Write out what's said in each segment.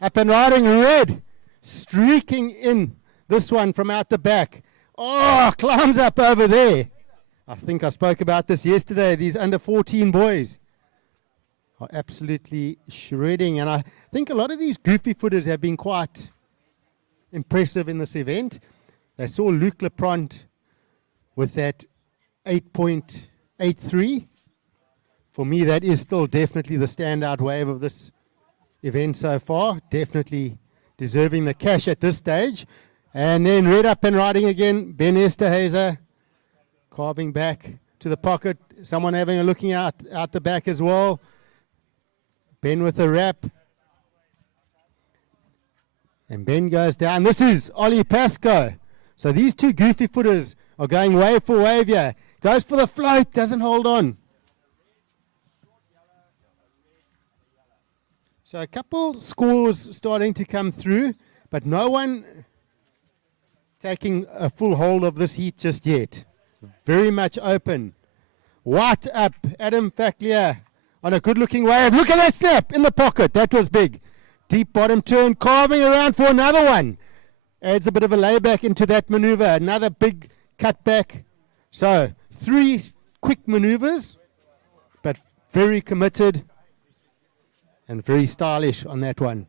Up and riding, red. Streaking in. This one from out the back. Oh, climbs up over there. I think I spoke about this yesterday. These under 14 boys are absolutely shredding. And I think a lot of these goofy footers have been quite impressive in this event. They saw Luc Lepront with that 8.83. For me, that is still definitely the standout wave of this event so far. Definitely deserving the cash at this stage. And then red up and riding again. Ben Esterhazy carving back to the pocket. Someone having a looking out the back as well. Ben with a wrap. And Ben goes down. This is Ollie Pascoe. So these two goofy footers are going wave for wave here. Goes for the float, doesn't hold on. So a couple scores starting to come through, but no one taking a full hold of this heat just yet. Very much open. White up, Adam Facklier on a good-looking wave. Look at that snap in the pocket. That was big. Deep bottom turn, carving around for another one. Adds a bit of a layback into that maneuver. Another big cutback. So 3 quick maneuvers, but very committed and very stylish on that one.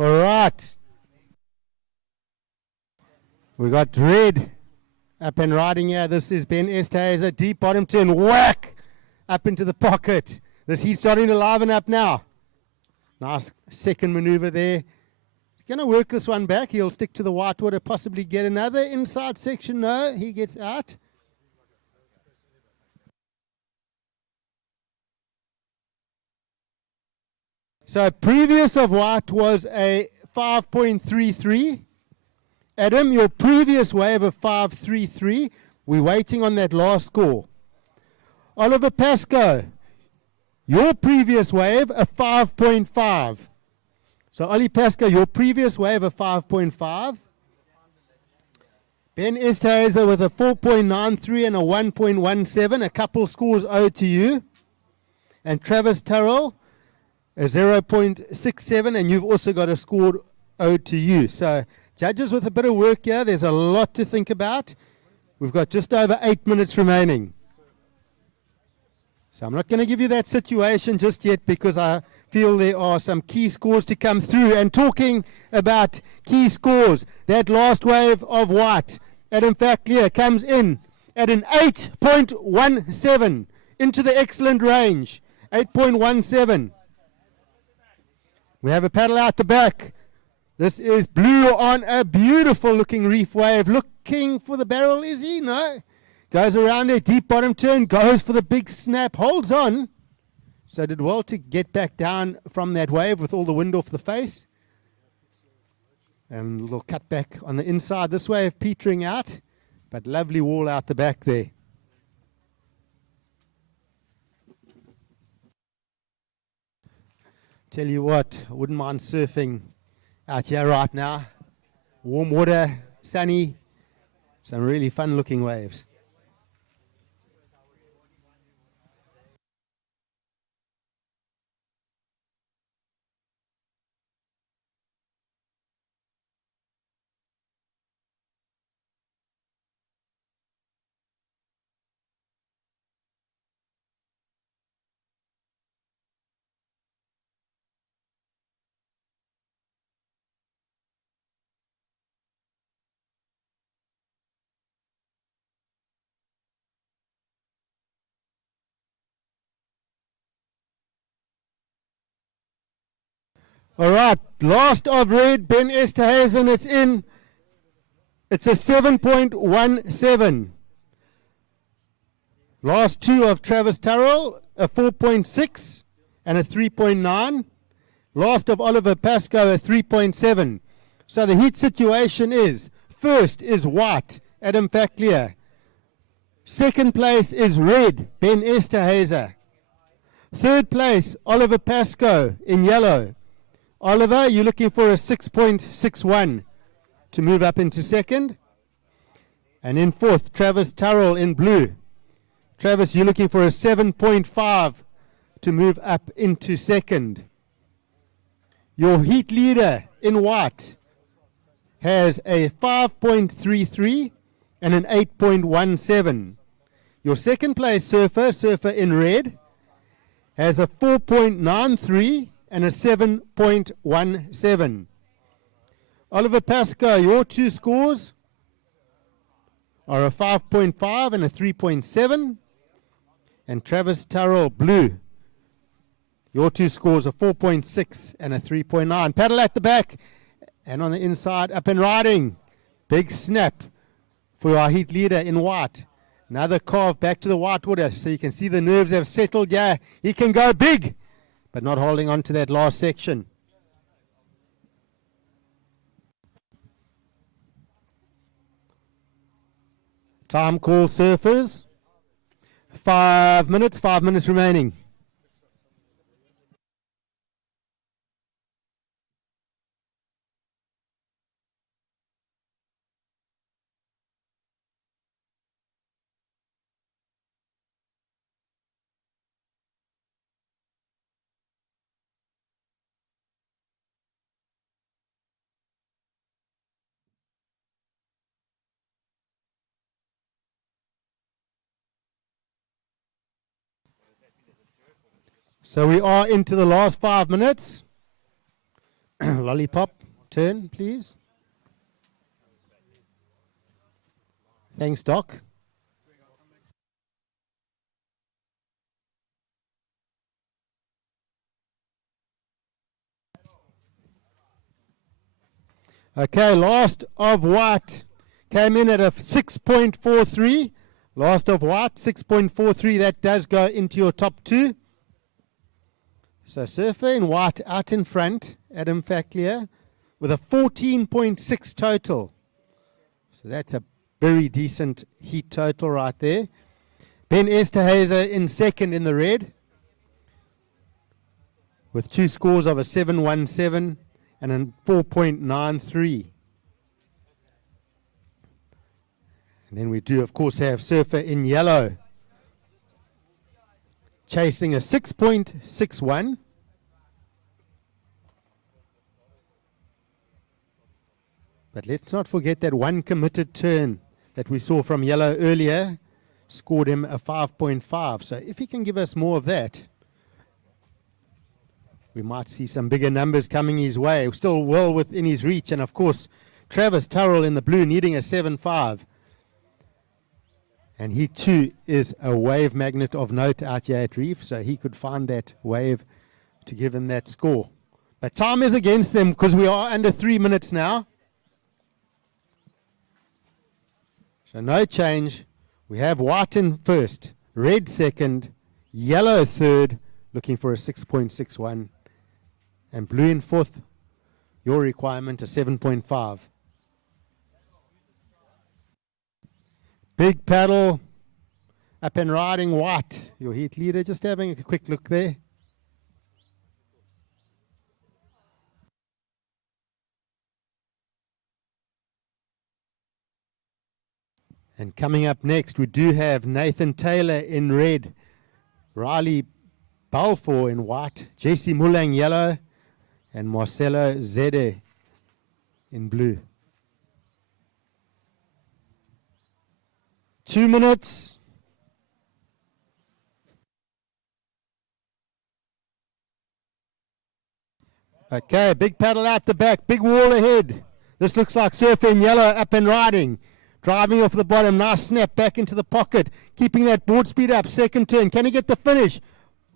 All right. We got red up and riding here. This is Ben Esterhazy. Deep bottom turn. Whack! Up into the pocket. This heat's starting to liven up now. Nice second maneuver there. He's going to work this one back. He'll stick to the whitewater, possibly get another inside section. No, he gets out. So previous of white was a 5.33. Adam, your previous wave of 5.33. We're waiting on that last score. Oliver Pascoe, your previous wave a 5.5. So Ollie Pascoe, your previous wave a 5.5. Ben Esterhazy with a 4.93 and a 1.17. A couple scores owed to you. And Travis Turrell, a 0.67, and you've also got a score owed to you. So judges with a bit of work here. There's a lot to think about. We've got just over 8 minutes remaining. So I'm not going to give you that situation just yet because I feel there are some key scores to come through. And talking about key scores, that last wave of white, Adam Facklier comes in at an 8.17 into the excellent range. 8.17. We have a paddle out the back. This is Blue on a beautiful looking reef wave. Looking for the barrel, is he? No. Goes around there, deep bottom turn, goes for the big snap, holds on. So did well to get back down from that wave with all the wind off the face. And a little cut back on the inside. This wave petering out, but lovely wall out the back there. Tell you what, I wouldn't mind surfing out here right now. Warm water, sunny, some really fun looking waves. All right, last of red, Ben Esterhazen, it's in. It's a 7.17. Last two of Travis Turrell, a 4.6 and a 3.9. Last of Oliver Pascoe, a 3.7. So the heat situation is, first is white, Adam Facklier. Second place is red, Ben Esterhazen. Third place, Oliver Pascoe in yellow. Oliver, you're looking for a 6.61 to move up into second. And in fourth, Travis Turrell in blue. Travis, you're looking for a 7.5 to move up into second. Your heat leader in white has a 5.33 and an 8.17. Your second place surfer in red, has a 4.93 and a 7.17. Oliver Pascoe, your two scores are a 5.5 and a 3.7. And Travis Turrell, blue, your two scores are 4.6 and a 3.9. Paddle at the back and on the inside, up and riding. Big snap for our heat leader in white. Another carve back to the white water, so you can see the nerves have settled. Yeah, he can go big, but not holding on to that last section. Time call, surfers. 5 minutes remaining. So we are into the last 5 minutes. Lollipop, turn, please. Thanks, Doc. Okay, last of white came in at a 6.43. Last of white, 6.43. That does go into your top two. So surfer in white out in front, Adam Facklier, with a 14.6 total. So that's a very decent heat total right there. Ben Esterhazen in second in the red, with two scores of a 7.17 and a 4.93. And then we do, of course, have surfer in yellow, chasing a 6.61. But let's not forget that one committed turn that we saw from yellow earlier scored him a 5.5. So if he can give us more of that, we might see some bigger numbers coming his way. Still well within his reach. And of course, Travis Turrell in the blue needing a 7.5. And he too is a wave magnet of note out here at Reef, so he could find that wave to give him that score. But time is against them because we are under 3 minutes now. So no change. We have white in first, red second, yellow third, looking for a 6.61, and blue in fourth. Your requirement, a 7.5. Big paddle, up and riding white. Your heat leader, just having a quick look there. And coming up next, we do have Nathan Taylor in red, Riley Balfour in white, Jesse Mulang yellow, and Marcelo Zede in blue. 2 minutes. Okay, big paddle out the back, big wall ahead. This looks like surfer in yellow, up and riding. Driving off the bottom, nice snap back into the pocket. Keeping that board speed up, second turn. Can he get the finish?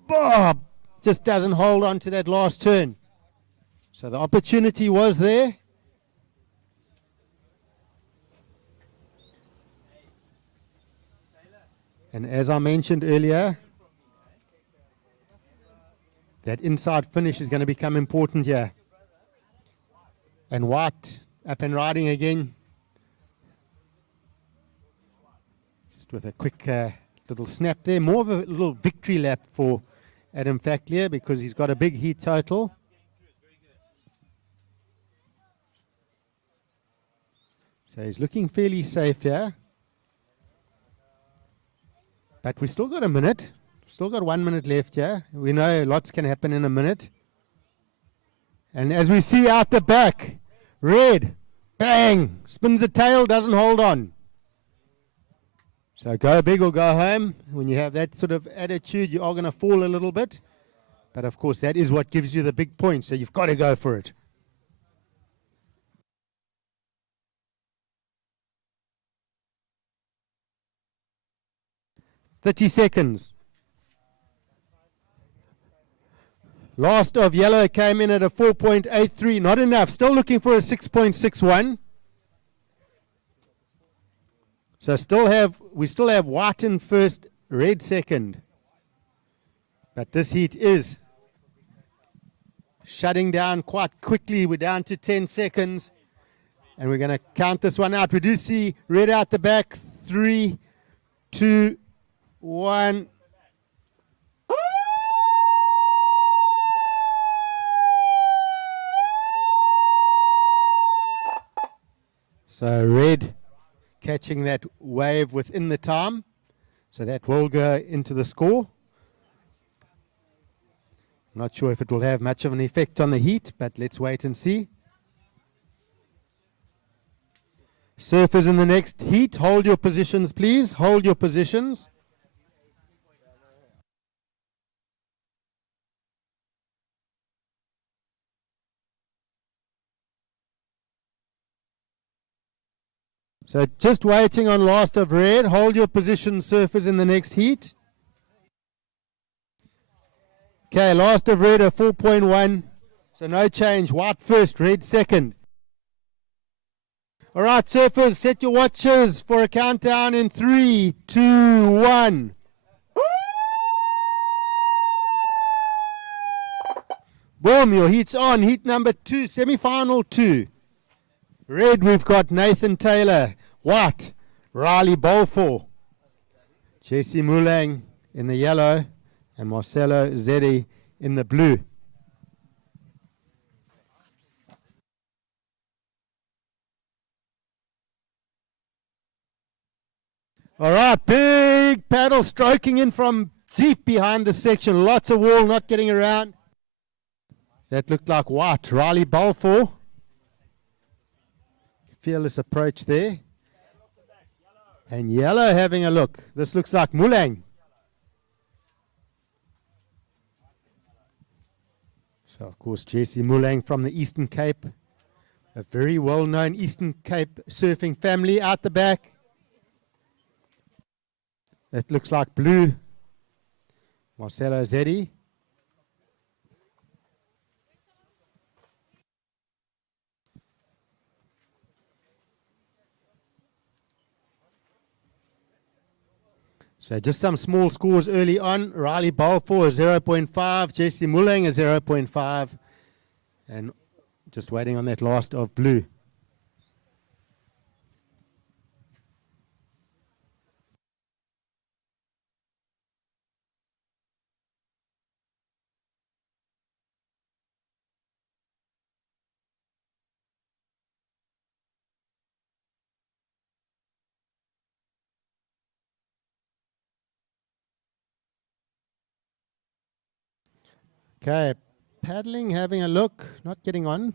Bob just doesn't hold on to that last turn. So the opportunity was there. And as I mentioned earlier, that inside finish is going to become important here. And White up and riding again. Just with a quick little snap there. More of a little victory lap for Adam Facklier because he's got a big heat total. So he's looking fairly safe here. But we still got a minute. Still got 1 minute left here. We know lots can happen in a minute. And as we see out the back, Red, bang, spins the tail, doesn't hold on. So go big or go home. When you have that sort of attitude, you are going to fall a little bit. But of course, that is what gives you the big points. So you've got to go for it. "30 seconds. Last of yellow came in at a 4.83. Not enough. Still looking for a 6.61. So we still have White in first, Red second. But this heat is shutting down quite quickly. We're down to 10 seconds. And we're going to count this one out. We do see Red out the back. 3, 2, 1. So Red catching that wave within the time. So that will go into the score. I'm not sure if it will have much of an effect on the heat, but let's wait and see. Surfers in the next heat, hold your positions, please. Hold your positions. So just waiting on last of Red. Hold your position, surfers in the next heat. Okay, last of Red, a 4.1. So no change. White first, Red second. All right, surfers, set your watches for a countdown in 3, 2, 1. Boom, your heat's on. Heat number 2, semi-final 2. Red, we've got Nathan Taylor. White, Riley Balfour. Jesse Mulang in the yellow and Marcelo Zeddy in the blue. All right, big paddle stroking in from deep behind the section. Lots of wall, not getting around. That looked like White. Riley Balfour. Fearless approach there. And yellow having a look. This looks like Mulang. So, of course, Jesse Mulang from the Eastern Cape. A very well-known Eastern Cape surfing family out the back. That looks like blue. Marcelo Zeddy. So just some small scores early on. Riley Balfour, 0.5. Jesse Mulang, a 0.5. And just waiting on that last of blue. Okay, paddling, having a look, not getting on.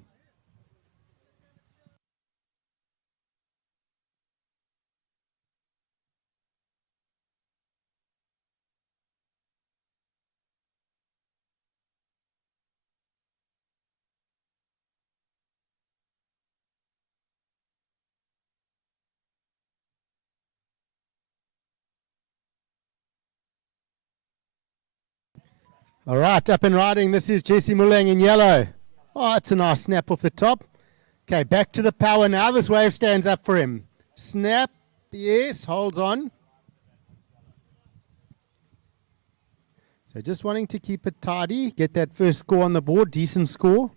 All right, up and riding. This is Jesse Mulang in yellow. Oh, it's a nice snap off the top. Okay, back to the power now. This wave stands up for him. Snap. Yes, holds on. So just wanting to keep it tidy. Get that first score on the board. Decent score.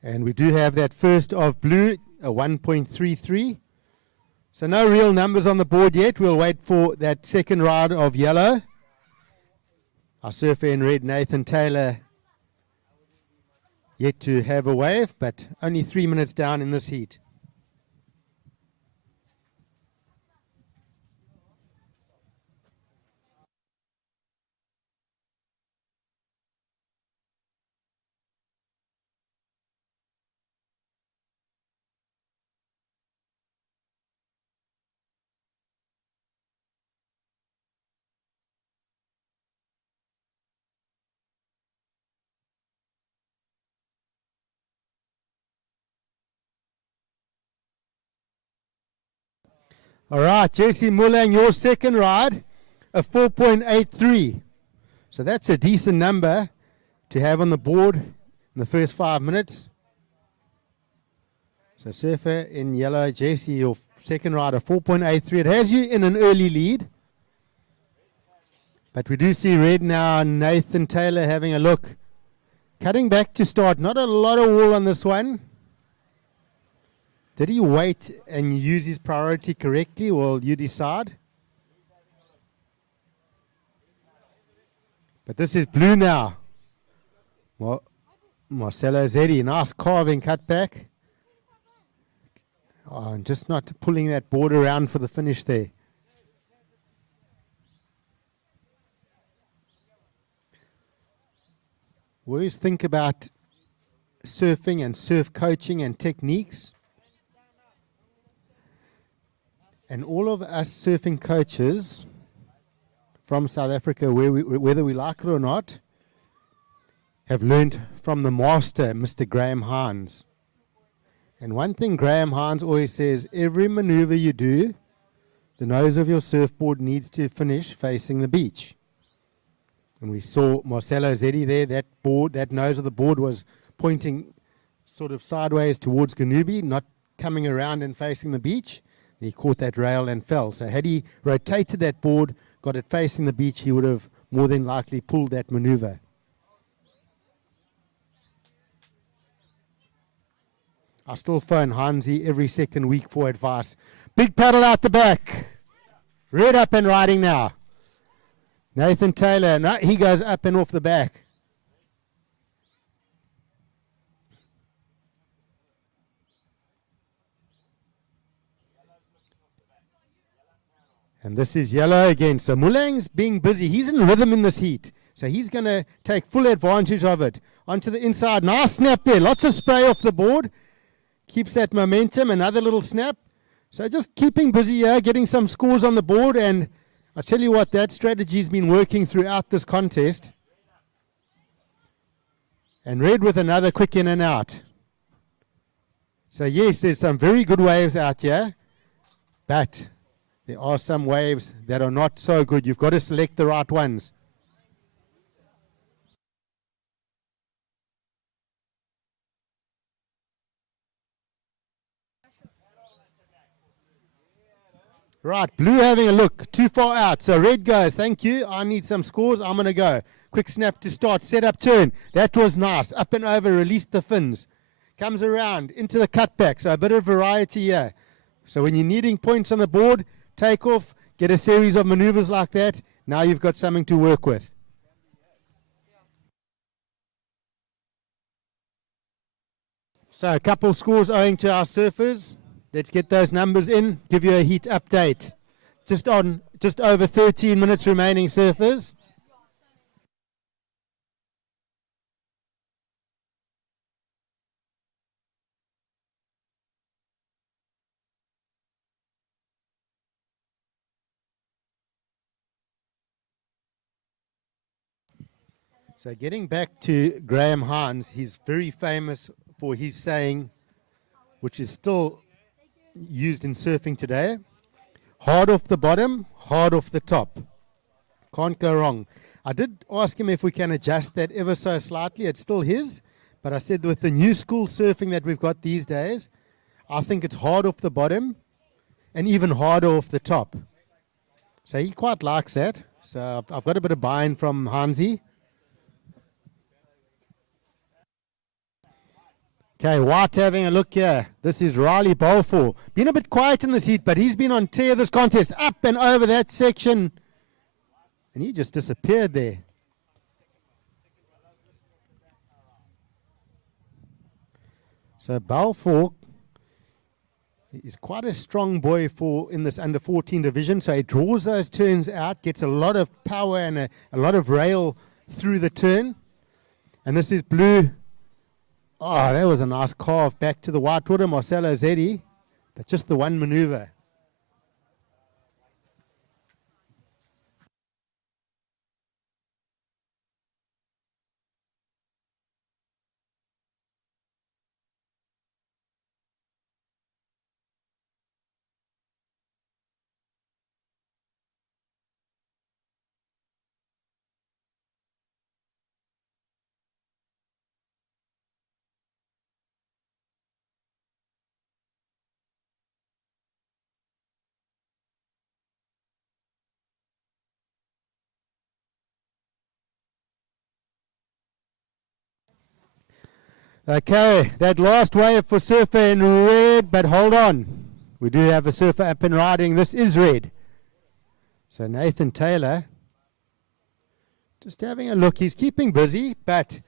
And we do have that first of blue, a 1.33. So no real numbers on the board yet. We'll wait for that second ride of yellow. Our surfer in red, Nathan Taylor, yet to have a wave, but only 3 minutes down in this heat. All right, Jesse Mulang, your second ride, a 4.83. So that's a decent number to have on the board in the first 5 minutes. So surfer in yellow, Jesse, your second ride, a 4.83. It has you in an early lead. But we do see red now, Nathan Taylor having a look. Cutting back to start, not a lot of wall on this one. Did he wait and use his priority correctly? Well, you decide. But this is blue now. Well, Marcelo Zeddy, nice carving cutback. Oh, and just not pulling that board around for the finish there. We always think about surfing and surf coaching and techniques. And all of us surfing coaches from South Africa, whether we like it or not, have learned from the master, Mr. Graham Hines. And one thing Graham Hines always says, every maneuver you do, the nose of your surfboard needs to finish facing the beach. And we saw Marcelo Zeddy there, that nose of the board was pointing sort of sideways towards Ganubi, not coming around and facing the beach. He caught that rail and fell. So had he rotated that board, got it facing the beach, he would have more than likely pulled that maneuver. I still phone Hansi every second week for advice. Big paddle out the back. Red up and riding now. Nathan Taylor, no, he goes up and off the back. And this is yellow again. So Mulang's being busy. He's in rhythm in this heat. So he's going to take full advantage of it. Onto the inside. Nice snap there. Lots of spray off the board. Keeps that momentum. Another little snap. So just keeping busy here, getting some scores on the board. And I tell you what, that strategy's been working throughout this contest. And red with another quick in and out. So yes, there's some very good waves out here. But there are some waves that are not so good. You've got to select the right ones. Right, blue having a look. Too far out. So red goes, thank you. I need some scores. I'm going to go. Quick snap to start. Set up turn. That was nice. Up and over. Released the fins. Comes around into the cutback. So a bit of variety here. So when you're needing points on the board, take off, get a series of maneuvers like that. Now you've got something to work with. So a couple scores owing to our surfers. Let's get those numbers in. Give you a heat update. Just over 13 minutes remaining, surfers. So getting back to Graham Hines, he's very famous for his saying, which is still used in surfing today: hard off the bottom, hard off the top. Can't go wrong. I did ask him if we can adjust that ever so slightly. It's still his, but I said with the new school surfing that we've got these days, I think it's hard off the bottom and even harder off the top. So he quite likes that. So I've got a bit of buy-in from Hansi. Okay, White having a look here. This is Riley Balfour. Been a bit quiet in this heat, but he's been on tear this contest. Up and over that section. And he just disappeared there. So Balfour is quite a strong boy for in this under 14 division. So he draws those turns out, gets a lot of power and a lot of rail through the turn. And this is Blue. Oh, that was a nice carve back to the whitewater, Marcelo Zeddy. But just the one maneuver. Okay, that last wave for surfer in red, but hold on. We do have a surfer up and riding. This is red. So Nathan Taylor, just having a look. He's keeping busy, but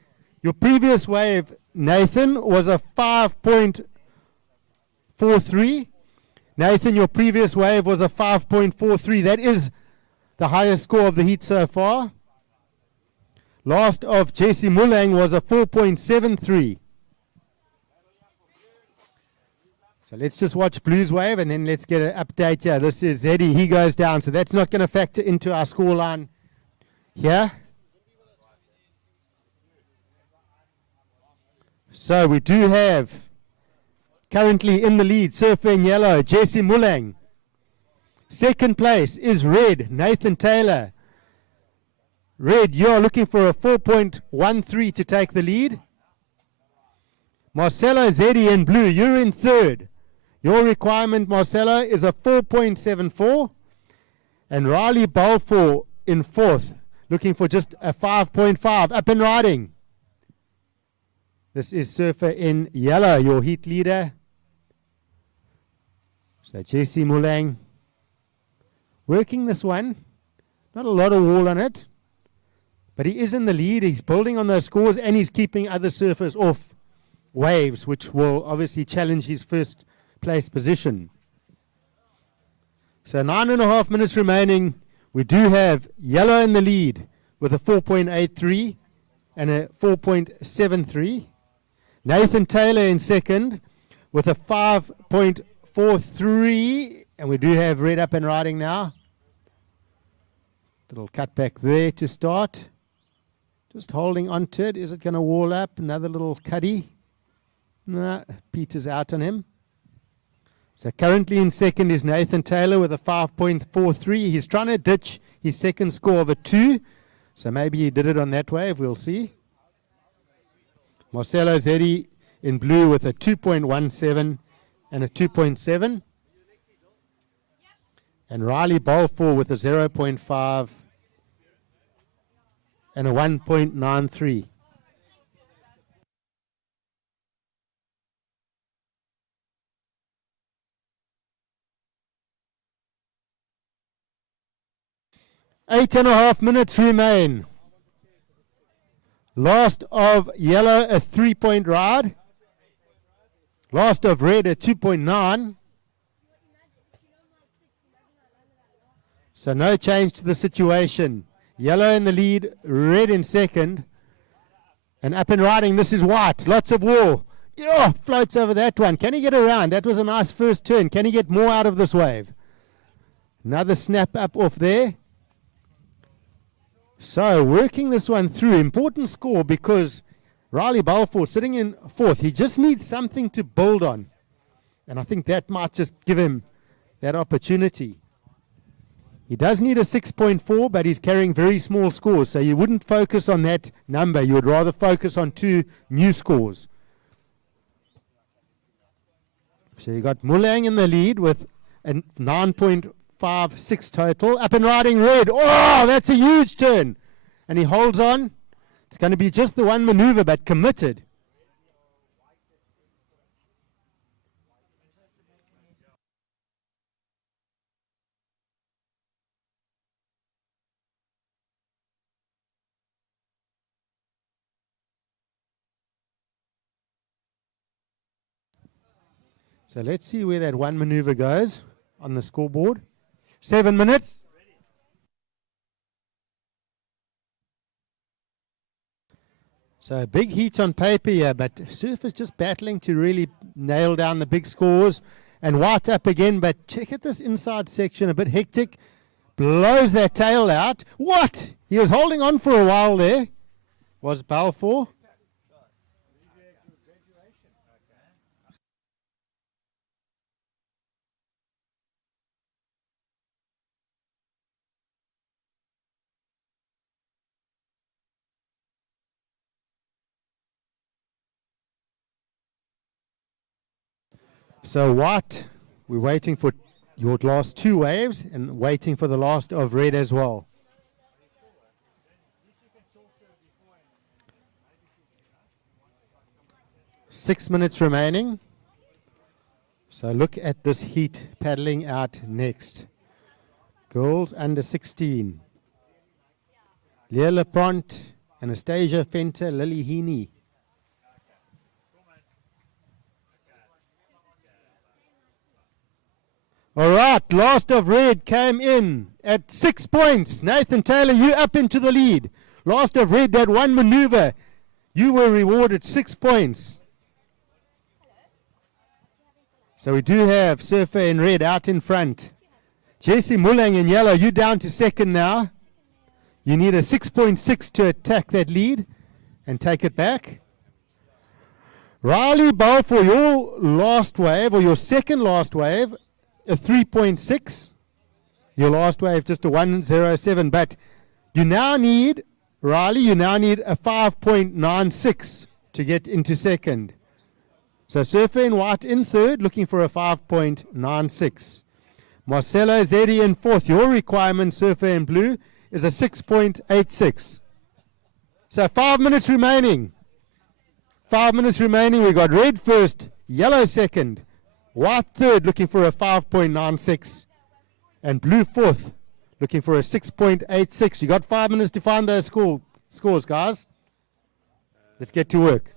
your previous wave, Nathan, was a 5.43. Nathan, your previous wave was a 5.43. That is the highest score of the heat so far. Last of Jesse Mulang was a 4.73. So let's just watch Blues wave and then let's get an update here. This is Zeddy. He goes down. So that's not going to factor into our scoreline here. So we do have currently in the lead, surfer in yellow, Jesse Mulang. Second place is red, Nathan Taylor. Red, you're looking for a 4.13 to take the lead. Marcelo Zeddy in blue, you're in third. Your requirement, Marcelo, is a 4.74. And Riley Balfour in fourth, looking for just a 5.5. Up and riding. This is surfer in yellow, your heat leader. So Jesse Mulang working this one. Not a lot of wall on it. But he is in the lead. He's building on those scores and he's keeping other surfers off waves, which will obviously challenge his first place position. So 9.5 minutes remaining. We do have yellow in the lead with a 4.83 and a 4.73. Nathan Taylor in second with a 5.43. And we do have red up and riding now. Little cut back there to start. Just holding on to it. Is it going to wall up? Another little cuddy. No, Peter's out on him. So currently in second is Nathan Taylor with a 5.43. He's trying to ditch his second score of a 2. So maybe he did it on that wave. We'll see. Marcelo Zeddy in blue with a 2.17 and a 2.7. And Riley Balfour with a 0.5 and a 1.93. Eight and a half minutes remain. Last of yellow, a 3-point ride. Last of red, a 2.9. So no change to the situation. Yellow in the lead, red in second. And up and riding, this is white. Lots of wall. Yeah, floats over that one. Can he get around? That was a nice first turn. Can he get more out of this wave? Another snap up off there. So working this one through. Important score because Riley Balfour sitting in fourth. He just needs something to build on. And I think that might just give him that opportunity. He does need a 6.4, but he's carrying very small scores, so you wouldn't focus on that number. You would rather focus on 2 new scores. So you got Mulang in the lead with a 9.56 total. Up and riding red. Oh, that's a huge turn. And he holds on. It's going to be just the one maneuver, but committed. So let's see where that one maneuver goes on the scoreboard. 7 minutes. So a big heat on paper here, but Surf is just battling to really nail down the big scores. And White up again, but check out this inside section, a bit hectic. Blows that tail out. What? He was holding on for a while there. Was Balfour. So White, we're waiting for your last 2 waves and waiting for the last of red as well. Six minutes remaining. So look at this heat paddling out next. Girls under 16. Leah Lapront, Anastasia Fenter, Lily Heaney. All right, last of red came in at 6 points. Nathan Taylor, you up into the lead. Last of red, that one maneuver, you were rewarded 6 points. So we do have Surfer in red out in front. Jesse Mulang in yellow, you down to second now. You need a 6.6 to attack that lead and take it back. Riley Bowl for your last wave, or your second last wave, a 3.6. Your last wave just a 107, but you now need, Riley, you now need a 5.96 to get into second. So Surfer in white in third, looking for a 5.96. Marcelo Zeddy in fourth. Your requirement, Surfer in blue, is a 6.86. So 5 minutes remaining. 5 minutes remaining. We got red first, yellow second, white third, looking for a 5.96, and blue fourth, looking for a 6.86. You got 5 minutes to find those scores, guys. Let's get to work.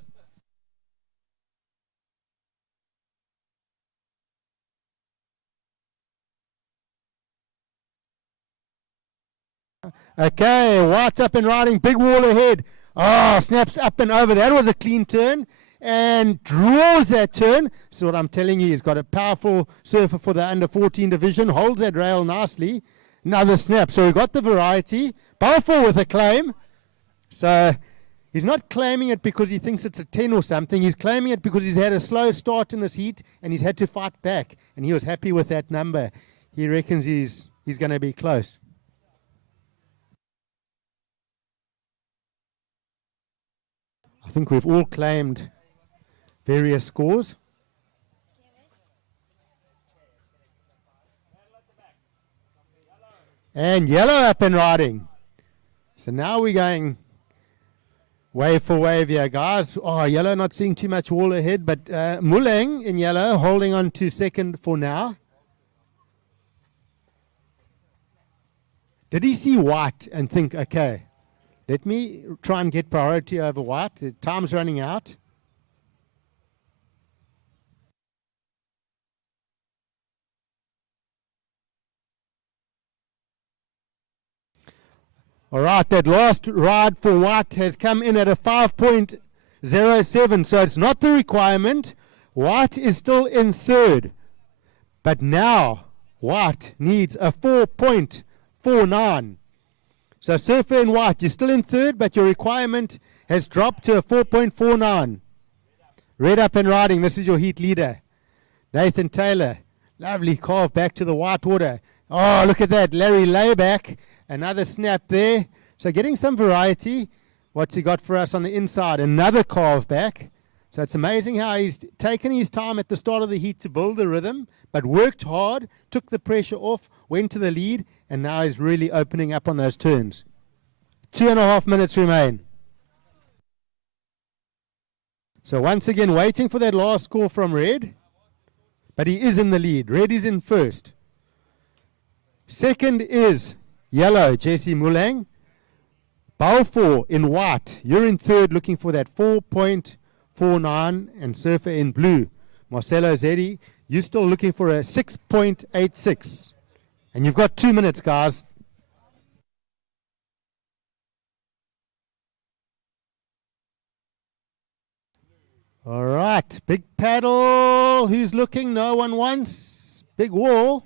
Okay, white's up and riding, big wall ahead. Oh, snaps up and over. That was a clean turn. And draws that turn. So what I'm telling you, he's got a powerful surfer for the under 14 division. Holds that rail nicely. Another snap. So we got the variety. Balfour with a claim. So he's not claiming it because he thinks it's a 10 or something. He's claiming it because he's had a slow start in this heat and he's had to fight back. And he was happy with that number. He reckons he's going to be close. I think we've all claimed various scores. And yellow up and riding. So now we're going wave for wave here, guys. Oh, yellow not seeing too much wall ahead, but Mulang in yellow holding on to second for now. Did he see white and think, okay, let me try and get priority over white. The time's running out. All right, that last ride for white has come in at a 5.07, so it's not the requirement. White is still in third, but now white needs a 4.49. So Surfer in white, you're still in third, but your requirement has dropped to a 4.49. Red up and riding, this is your heat leader. Nathan Taylor, lovely carve back to the white water. Oh, look at that. Larry layback. Another snap there. So getting some variety. What's he got for us on the inside? Another carve back. So it's amazing how he's taken his time at the start of the heat to build the rhythm, but worked hard, took the pressure off, went to the lead, and now he's really opening up on those turns. 2.5 minutes remain. So once again, waiting for that last score from Red, but he is in the lead. Red is in first. Second is Yellow, Jesse Mulang. Balfour in white. You're in third, looking for that 4.49, and Surfer in blue. Marcelo Zeddy, you're still looking for a 6.86. And you've got 2 minutes, guys. All right, big paddle. Who's looking? No one wants. Big wall.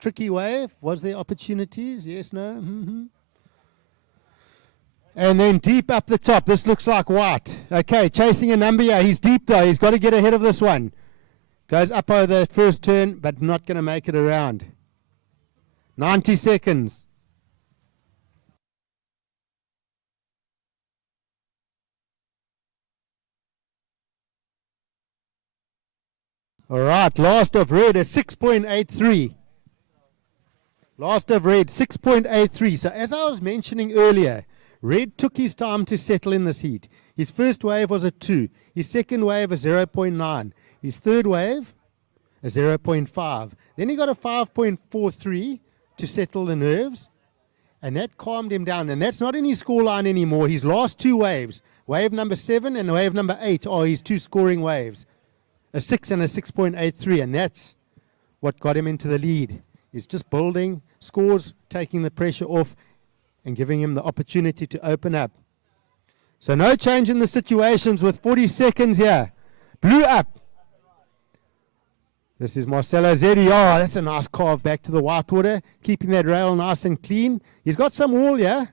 Tricky wave. Was there opportunities? Yes, no? Mm-hmm. And then deep up the top. This looks like white. Okay, chasing a number here. He's deep though. He's got to get ahead of this one. Goes up over the first turn, but not going to make it around. 90 seconds. All right, last of Red, a 6.83. Last of Red, 6.83. So as I was mentioning earlier, Red took his time to settle in this heat. His first wave was a 2. His second wave a 0.9. His third wave a 0.5. Then he got a 5.43 to settle the nerves, and that calmed him down. And that's not in his scoreline anymore. His last 2 waves, wave number 7 and wave number 8, are his 2 scoring waves, a 6 and a 6.83, and that's what got him into the lead. He's just building scores, taking the pressure off, and giving him the opportunity to open up. So no change in the situations with 40 seconds here. Blue up. This is Marcelo Zeddy. Oh, that's a nice carve back to the whitewater, keeping that rail nice and clean. He's got some wall here.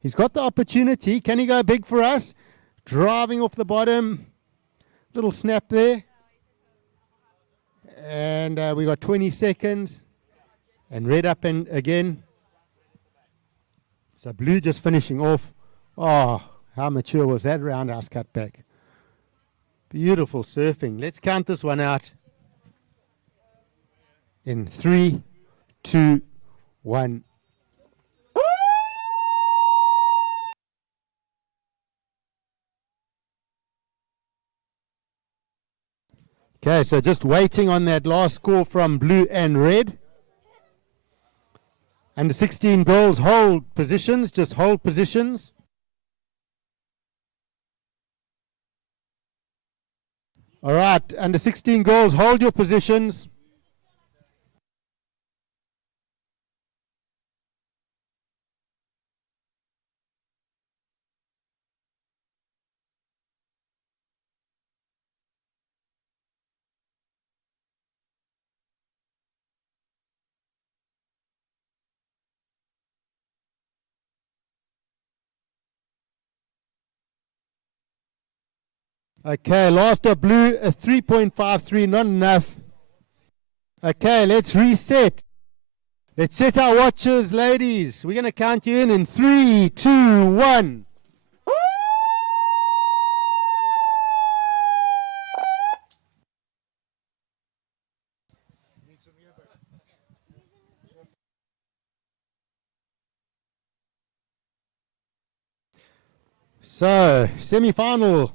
He's got the opportunity. Can he go big for us? Driving off the bottom. Little snap there. And we got 20 seconds. And Red up and again. So Blue just finishing off. Oh, how mature was that roundhouse cutback. Beautiful surfing. Let's count this one out. In 3, 2, 1. Okay, so just waiting on that last score from Blue and Red. Under 16 girls, hold positions, just hold positions. All right, under 16 girls, hold your positions. Okay, last of Blue, a 3.53, not enough. Okay, let's reset. Let's set our watches, ladies. We're going to count you in 3, 2, 1. So, semi-final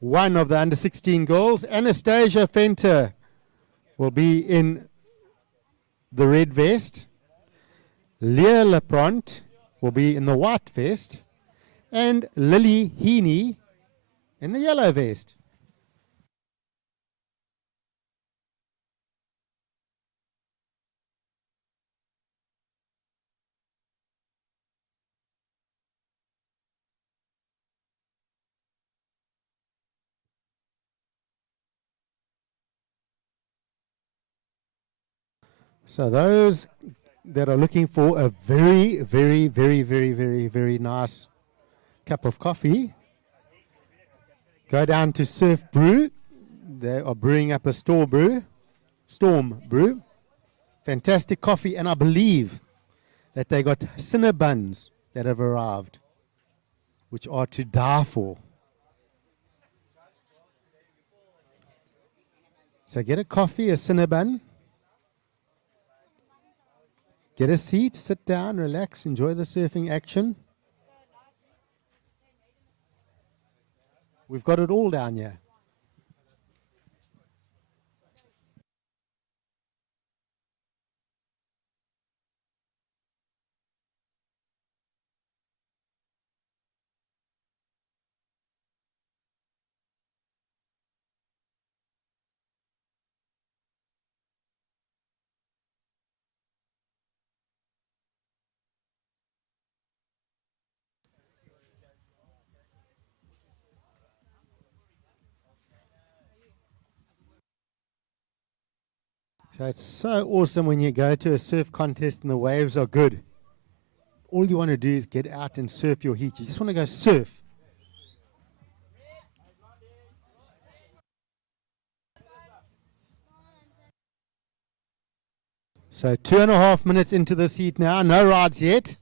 1 of the under 16 girls. Anastasia Fenter will be in the red vest. Leah Lapront will be in the white vest. And Lily Heaney in the yellow vest. So those that are looking for a very, very, very, very, very, very nice cup of coffee, go down to Surf Brew. They are brewing up a storm brew. fantastic coffee, and I believe that they got cinnabuns that have arrived, which are to die for. So get a coffee, a cinnabon, get a seat, sit down, relax, enjoy the surfing action. We've got it all down here. So it's so awesome when you go to a surf contest and the waves are good. All you want to do is get out and surf your heat. You just want to go surf. So 2.5 minutes into this heat now, no rides yet.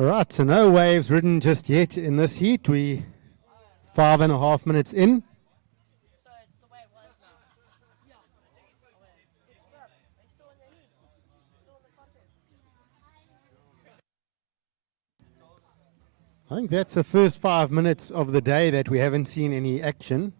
All right, so no waves ridden just yet in this heat. We 5.5 minutes in. I think that's the first 5 minutes of the day that we haven't seen any action.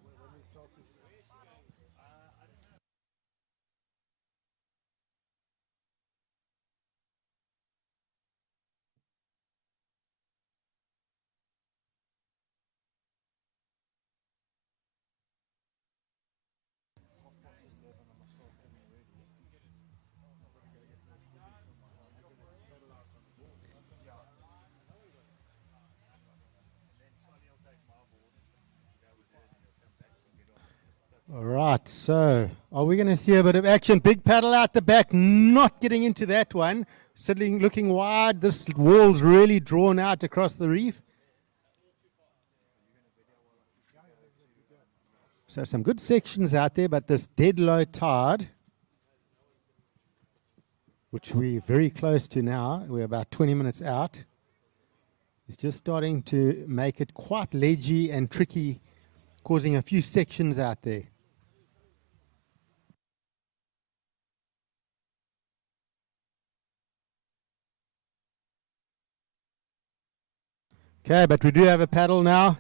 All right, so are we going to see a bit of action? Big paddle out the back, not getting into that one. Sitting, looking wide. This wall's really drawn out across the reef. So some good sections out there, but this dead low tide, which we're very close to now, we're about 20 minutes out, is just starting to make it quite ledgy and tricky, causing a few sections out there. Okay, but we do have a paddle now.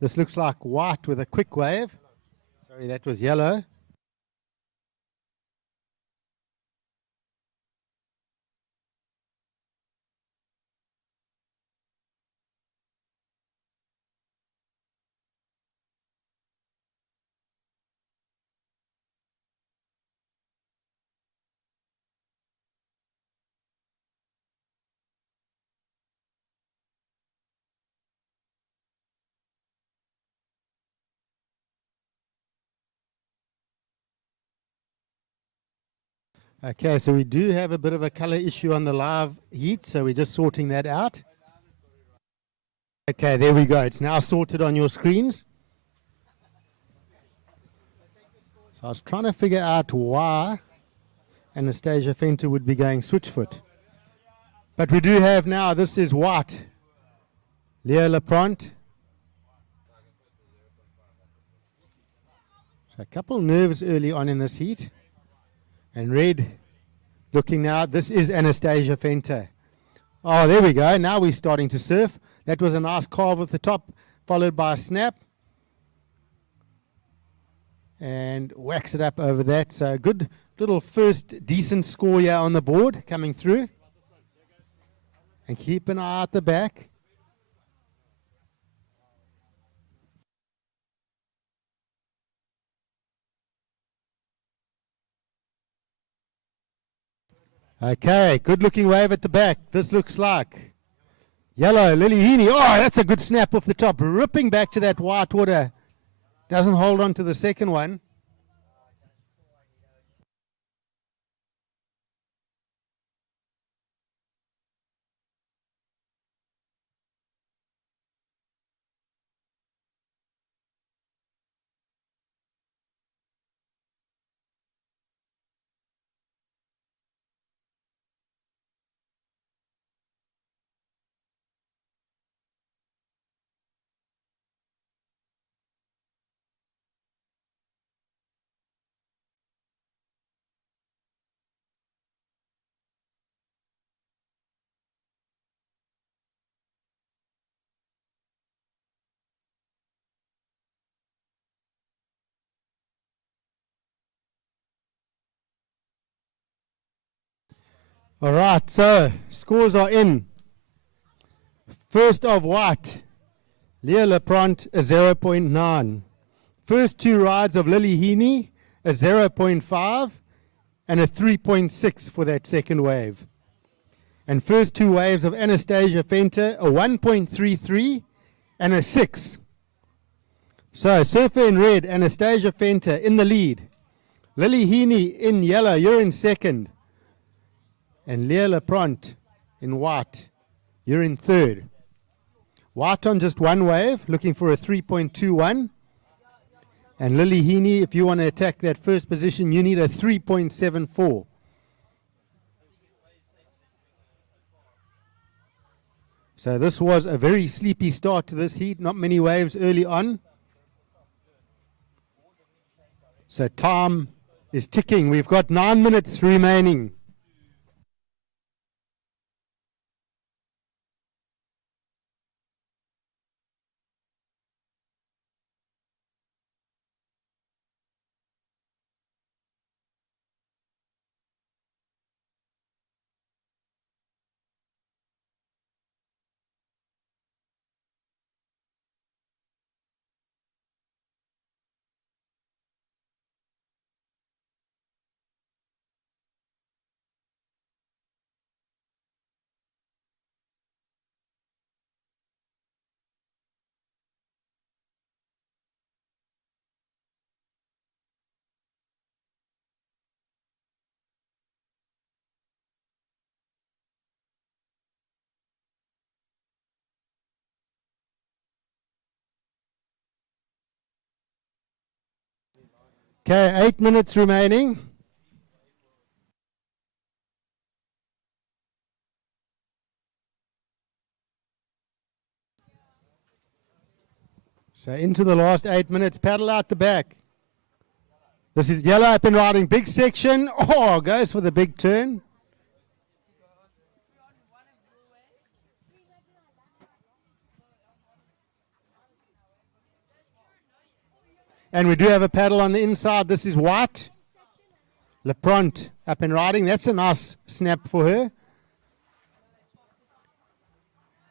This looks like white with a quick wave. Sorry, that was yellow. Okay, so we do have a bit of a color issue on the live heat, so we're just sorting that out. Okay, there we go. It's now sorted on your screens. So I was trying to figure out why Anastasia Fenter would be going switchfoot. But we do have now, this is white, Leo Lapront. So a couple nerves early on in this heat. And red, looking now, this is Anastasia Fenter. Oh, there we go. Now we're starting to surf. That was a nice carve at the top, followed by a snap. And wax it up over that. So good little first decent score here on the board coming through. And keep an eye out the back. Okay, good looking wave at the back. This looks like yellow, Lily Heaney. Oh, that's a good snap off the top. Ripping back to that white water. Doesn't hold on to the second one. All right, so scores are in. First of white, Leo Lapront, a 0.9. First two rides of Lily Heaney, a 0.5 and a 3.6 for that second wave. And first two waves of Anastasia Fenter, a 1.33 and a 6. So surfer in red, Anastasia Fenter in the lead. Lily Heaney in yellow, you're in second. And Leo Lapront in white, you're in third. White on just one wave, looking for a 3.21. And Lily Heaney, if you want to attack that first position, you need a 3.74. So this was a very sleepy start to this heat, not many waves early on. So time is ticking. We've got 9 minutes remaining. Okay, 8 minutes remaining. So into the last 8 minutes, paddle out the back. This is yellow up and riding, big section. Oh, goes for the big turn. And we do have a paddle on the inside. This is white. Lepront up and riding. That's a nice snap for her.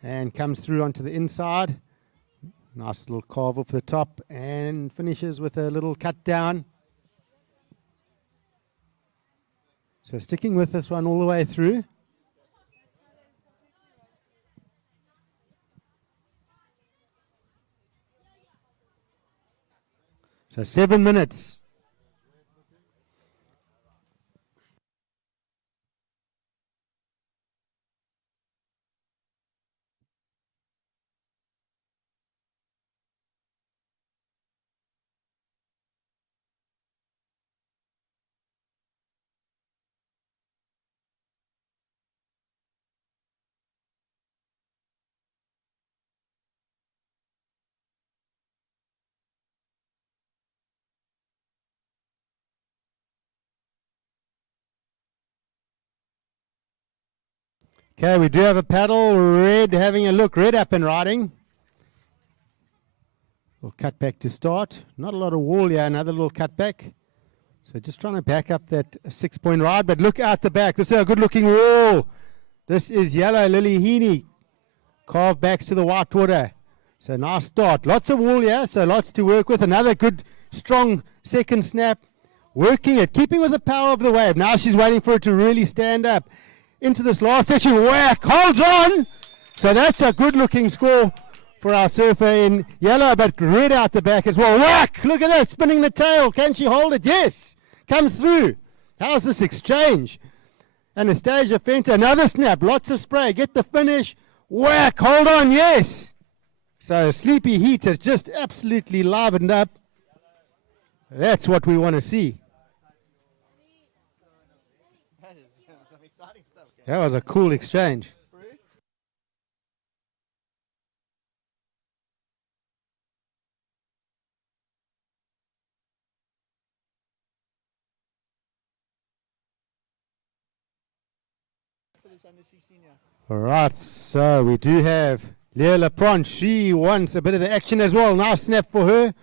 And comes through onto the inside. Nice little carve off the top and finishes with a little cut down. So sticking with this one all the way through. So 7 minutes. Okay, we do have a paddle. Red having a look. Red up and riding. We'll cut back to start. Not a lot of wall here. Another little cut back. So just trying to back up that 6-point ride. But look out the back. This is a good looking wall. This is yellow Lily Heaney. Carved backs to the white water. So nice start. Lots of wall here. So lots to work with. Another good strong second snap. Working it. Keeping with the power of the wave. Now she's waiting for it to really stand up. Into this last section, whack, holds on. So that's a good looking score for our surfer in yellow, but red out the back as well. Whack, look at that, spinning the tail. Can she hold it? Yes, comes through. How's this exchange? Anastasia Fenter, another snap, lots of spray, get the finish. Whack, hold on, yes. So Sleepy Heat has just absolutely livened up. That's what we want to see. That was a cool exchange. All right, so we do have Leah Lepront. She wants a bit of the action as well. Nice snap for her.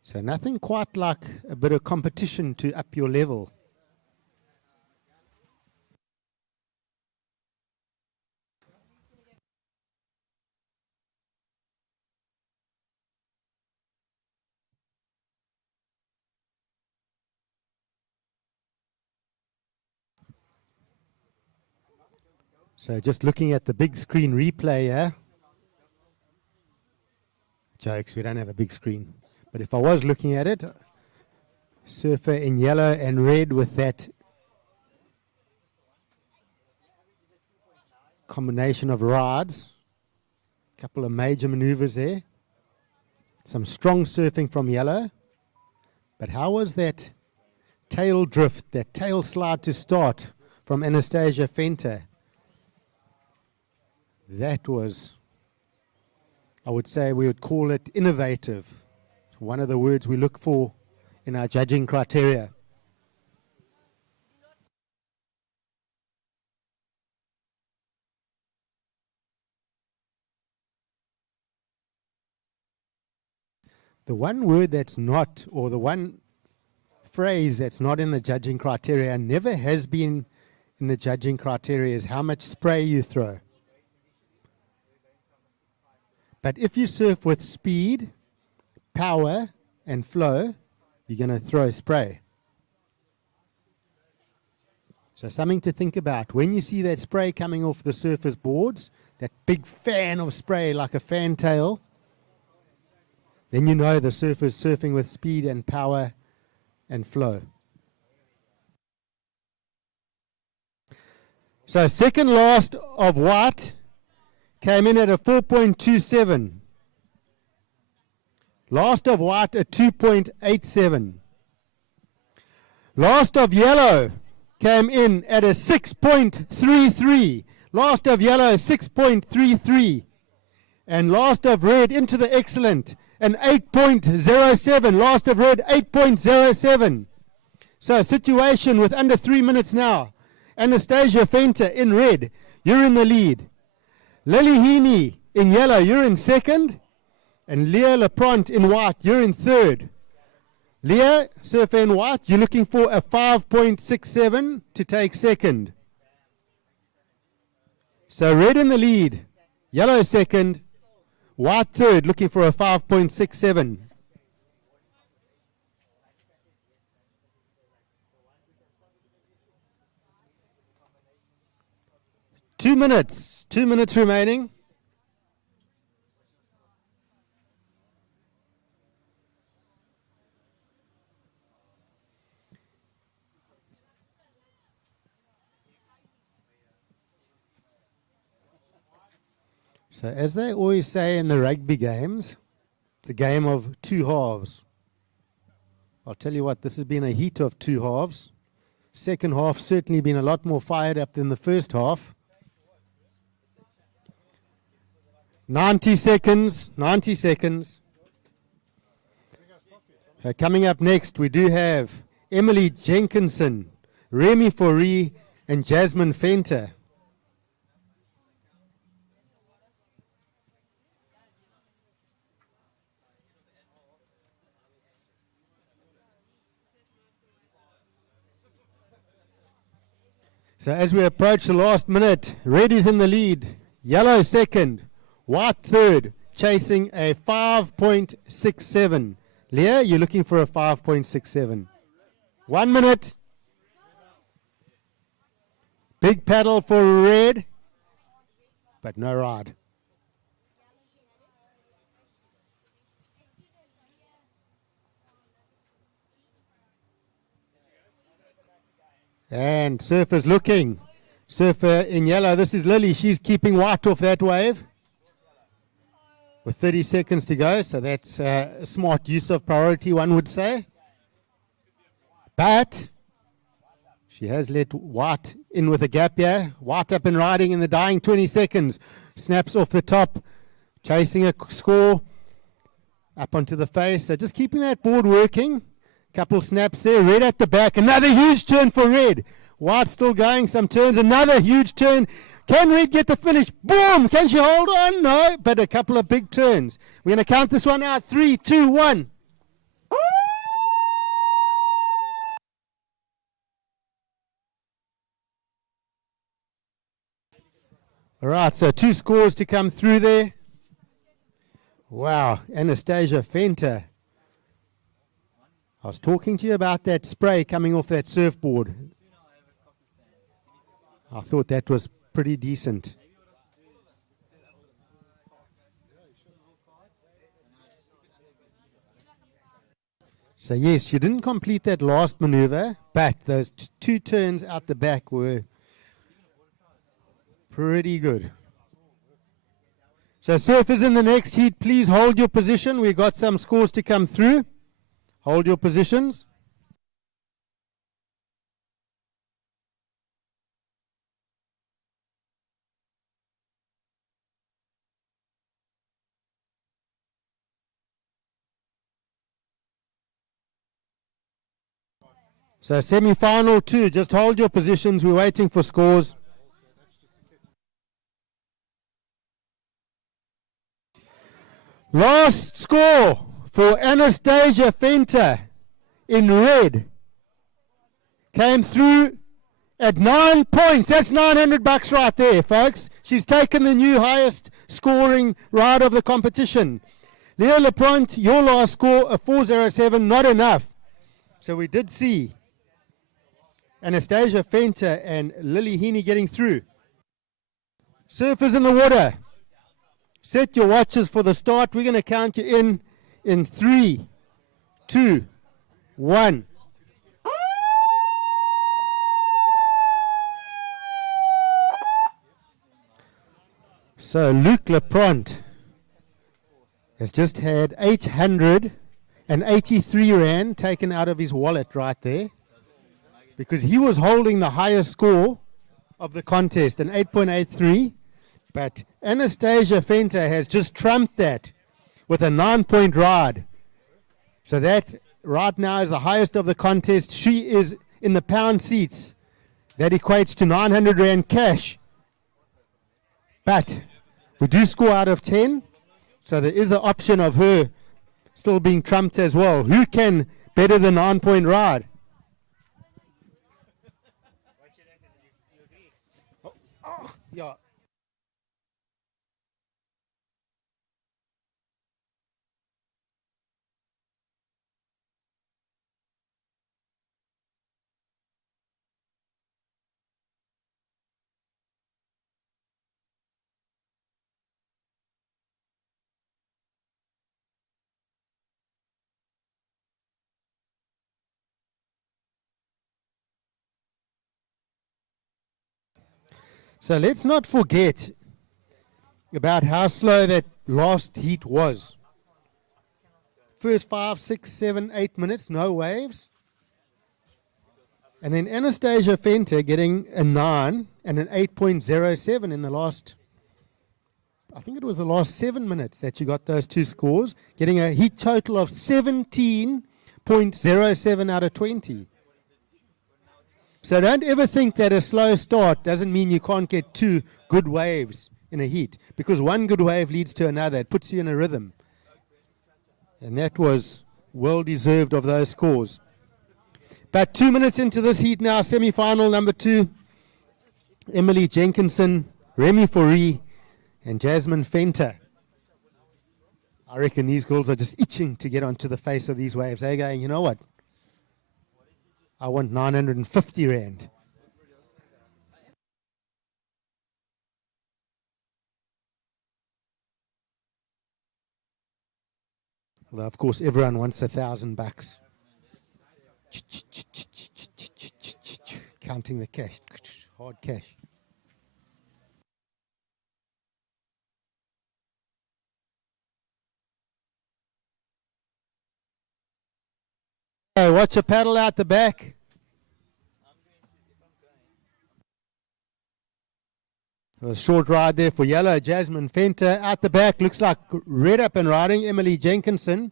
So nothing quite like a bit of competition to up your level. So just looking at the big screen replay here. Jokes, we don't have a big screen. But if I was looking at it, surfer in yellow and red with that combination of rides. A couple of major maneuvers there. Some strong surfing from yellow. But how was that tail drift, that tail slide to start from Anastasia Fenter? That was, I would say we would call it innovative. One of the words we look for in our judging criteria. The one word that's not, or the one phrase that's not in the judging criteria and never has been in the judging criteria is how much spray you throw. But if you surf with speed, power, and flow, you're going to throw spray. So something to think about. When you see that spray coming off the surface boards, that big fan of spray like a fantail, then you know the surfer's surfing with speed and power and flow. So second last of white came in at a 4.27. Last of white, a 2.87. Last of yellow came in at a 6.33. Last of yellow, 6.33. And last of red into the excellent, an 8.07. Last of red, 8.07. So situation with under 3 minutes now. Anastasia Fenter in red, you're in the lead. Lily Heaney in yellow, you're in second. And Leah Lapront in white, you're in third. Leah, surfer in white, you're looking for a 5.67 to take second. So red in the lead, yellow second, white third, looking for a 5.67. Two minutes remaining. So as they always say in the rugby games, it's a game of two halves. I'll tell you what, this has been a heat of two halves. Second half certainly been a lot more fired up than the first half. 90 seconds. Coming up next, we do have Emily Jenkinson, Remy Foree, and Jasmine Fenter. So as we approach the last minute, red is in the lead, yellow second, white third, chasing a 5.67. Leah, you're looking for a 5.67. 1 minute. Big paddle for red, but no ride. And surfer's looking. Surfer in yellow. This is Lily. She's keeping white off that wave. With 30 seconds to go. So that's a smart use of priority, one would say. But she has let white in with a gap here. White up and riding in the dying 20 seconds. Snaps off the top. Chasing a score. Up onto the face. So just keeping that board working. Couple snaps there, red at the back, another huge turn for red. White still going, some turns, another huge turn. Can red get the finish? Boom! Can she hold on? No, but a couple of big turns. We're going to count this one out. 3, 2, 1. All right, so 2 scores to come through there. Wow, Anastasia Fenter. I was talking to you about that spray coming off that surfboard. I thought that was pretty decent. So yes, she didn't complete that last maneuver, but those 2 turns out the back were pretty good. So surfers in the next heat, please hold your position. We've got some scores to come through. Hold your positions. So semi-final 2, just hold your positions. We're waiting for scores. Last score for Anastasia Fenter in red came through at 9 points. That's $900 right there, folks. She's taken the new highest scoring ride of the competition. Leah Lapront, your last score, a 407, not enough. So we did see Anastasia Fenter and Lily Heaney getting through. Surfers in the water. Set your watches for the start. We're going to count you in 3, 2, 1. So Luc Lapront has just had 883 Rand taken out of his wallet right there, because he was holding the highest score of the contest, an 8.83, but Anastasia Fenter has just trumped that with a 9-point rod. So that right now is the highest of the contest. She is in the pound seats. That equates to 900 Rand cash. But we do score out of 10, so there is the option of her still being trumped as well. Who can better the 9-point rod? Yeah. So let's not forget about how slow that last heat was. First 5, 6, 7, 8 minutes, no waves. And then Anastasia Fenter getting a 9 and an 8.07 in the last, I think it was the last 7 minutes that you got those two scores, getting a heat total of 17.07 out of 20. So don't ever think that a slow start doesn't mean you can't get two good waves in a heat, because one good wave leads to another. It puts you in a rhythm. And that was well deserved of those scores. But 2 minutes into this heat now, semi-final number 2, Emily Jenkinson, Remy Fourie, and Jasmine Fenter. I reckon these girls are just itching to get onto the face of these waves. They're going, you know what? I want 950 Rand. Well, of course, everyone wants $1,000. Counting the cash, hard cash. Hey, watch a paddle out the back. A short ride there for yellow. Jasmine Fenter out the back. Looks like red up and riding. Emily Jenkinson.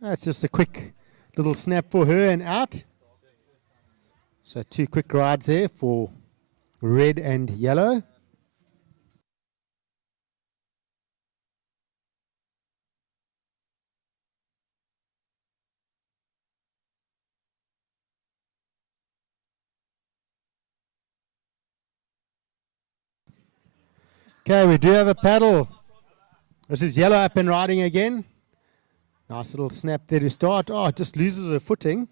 That's just a quick little snap for her and out. So 2 quick rides there for red and yellow. Okay, we do have a paddle. This is yellow up and riding again. Nice little snap there to start. Oh, it just loses her footing.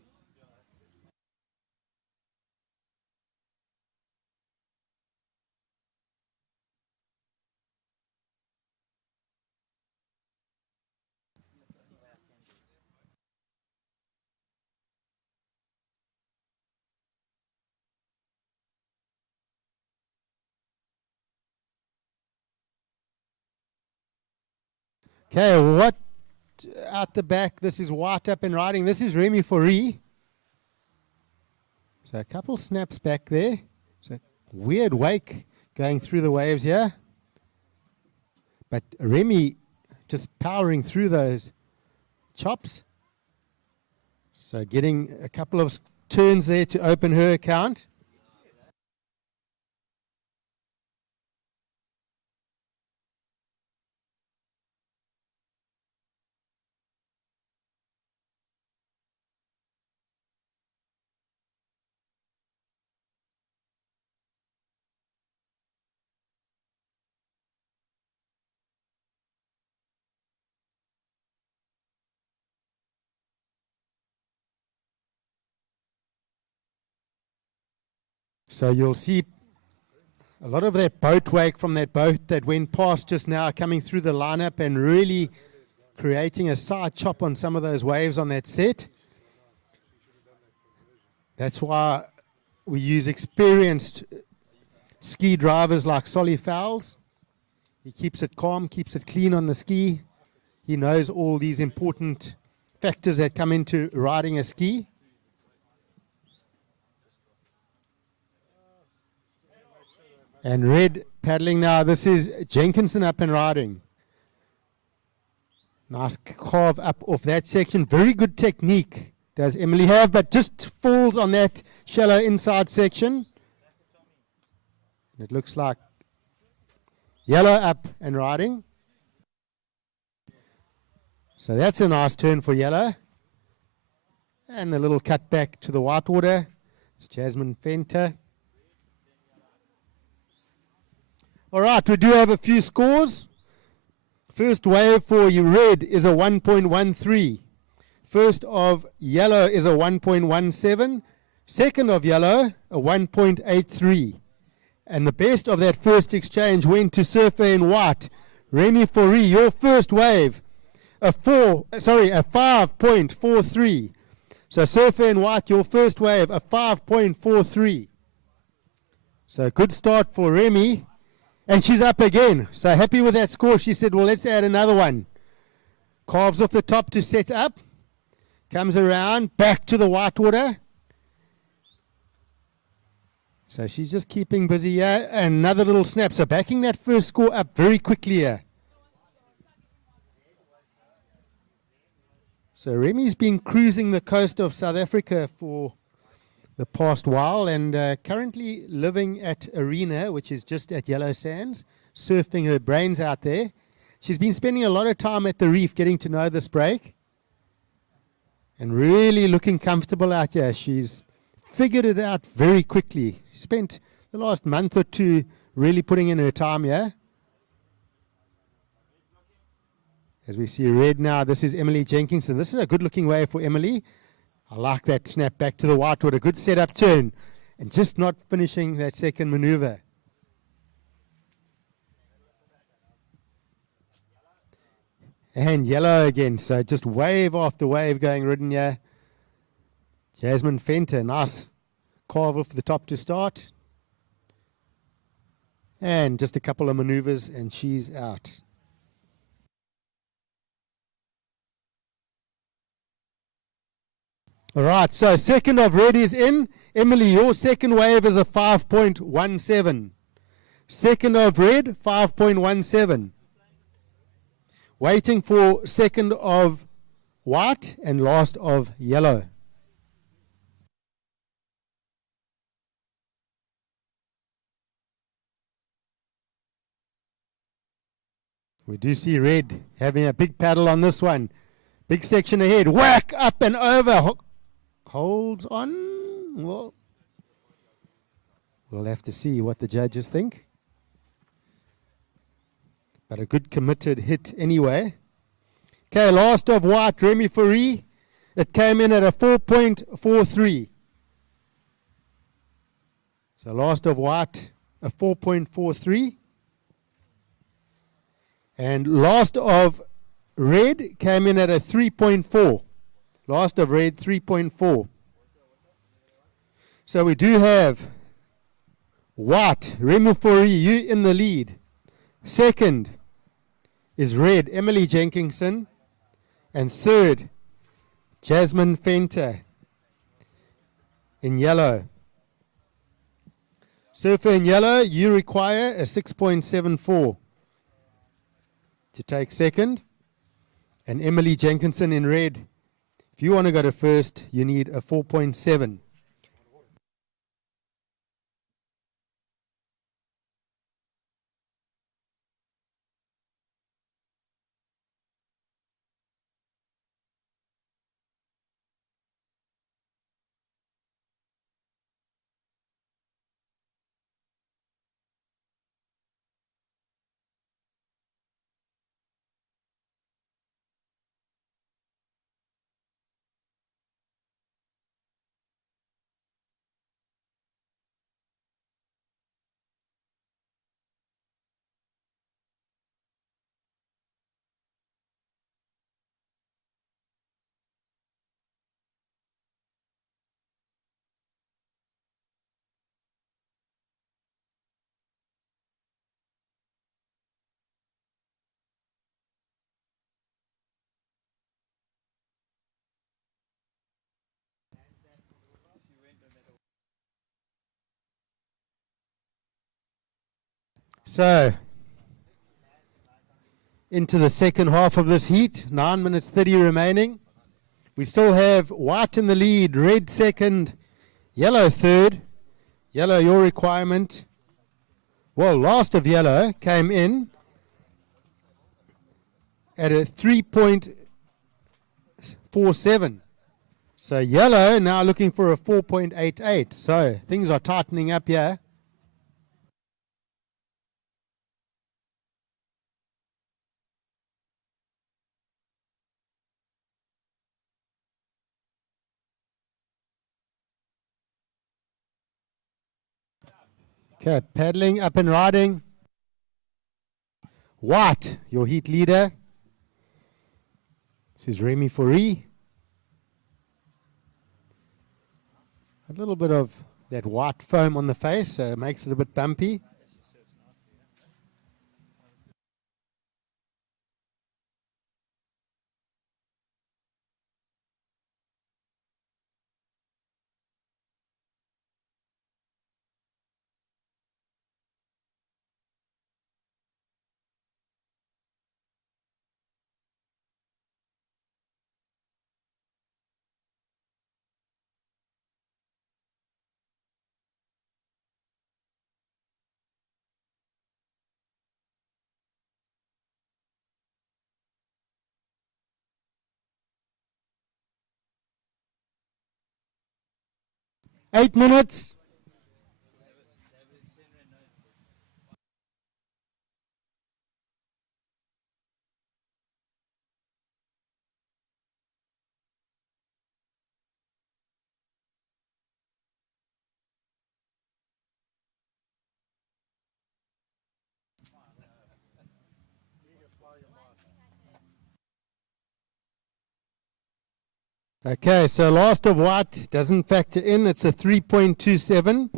Okay, what out the back? This is white up and riding. This is Remy Fourie. So a couple snaps back there. So weird wake going through the waves here. But Remy just powering through those chops. So getting a couple of turns there to open her account. So you'll see a lot of that boat wake from that boat that went past just now coming through the lineup and really creating a side chop on some of those waves on that set. That's why we use experienced ski drivers like Solly Fowles He keeps it calm, keeps it clean on the ski. He knows all these important factors that come into riding a ski. And red paddling now. This is Jenkinson up and riding. Nice carve up off that section. Very good technique does Emily have, but just falls on that shallow inside section. It looks like yellow up and riding. So that's a nice turn for yellow. And the little cut back to the whitewater. It's Jasmine Fenter. All right, we do have a few scores. First wave for you red is a 1.13. First of yellow is a 1.17. Second of yellow, a 1.83. And the best of that first exchange went to Surfer in white. Remy Fourie, your first wave, a 5.43. So Surfer in white, your first wave, a 5.43. So good start for Remy. And she's up again. So happy with that score. She said, well, let's add another one. Carves off the top to set up. Comes around, back to the whitewater. So she's just keeping busy here. Another little snap. So backing that first score up very quickly here. So Remy's been cruising the coast of South Africa for the past while, and currently living at Arena, which is just at Yellow Sands, surfing her brains out there. She's been spending a lot of time at the reef getting to know this break and really looking comfortable out here. She's figured it out very quickly. Spent the last month or two really putting in her time here. As we see red now, this is Emily Jenkinson. This is a good looking wave for Emily. I like that snap back to the whitewater. Good setup turn. And just not finishing that second maneuver. And yellow again. So just wave after wave going ridden here. Jasmine Fenter. Nice carve off the top to start. And just a couple of maneuvers and she's out. All right, so second of red is in. Emily, your second wave is a 5.17. Second of red, 5.17. Waiting for second of white and last of yellow. We do see red having a big paddle on this one. Big section ahead. Whack, up and over. Holds on. Well, we'll have to see what the judges think. But a good committed hit anyway. Okay, last of white, Remy Fourie. It came in at a 4.43. So last of white, a 4.43. And last of red came in at a 3.4. Last of red, 3.4. So we do have white, Remy Fourie, you in the lead. Second is red, Emily Jenkinson. And third, Jasmine Fenter in yellow. Surfer in yellow, you require a 6.74 to take second. And Emily Jenkinson in red, if you want to go to first, you need a 4.7. So, into the second half of this heat, 9 minutes 30 remaining. We still have white in the lead, red second, yellow third. Yellow, your requirement. Well, last of yellow came in at a 3.47. So yellow now looking for a 4.88. So things are tightening up here. Okay, paddling up and riding. White, your heat leader. This is Remy Fourie. A little bit of that white foam on the face, so it makes it a bit bumpy. Eight minutes. Okay, so last of white doesn't factor in. It's a 3.27.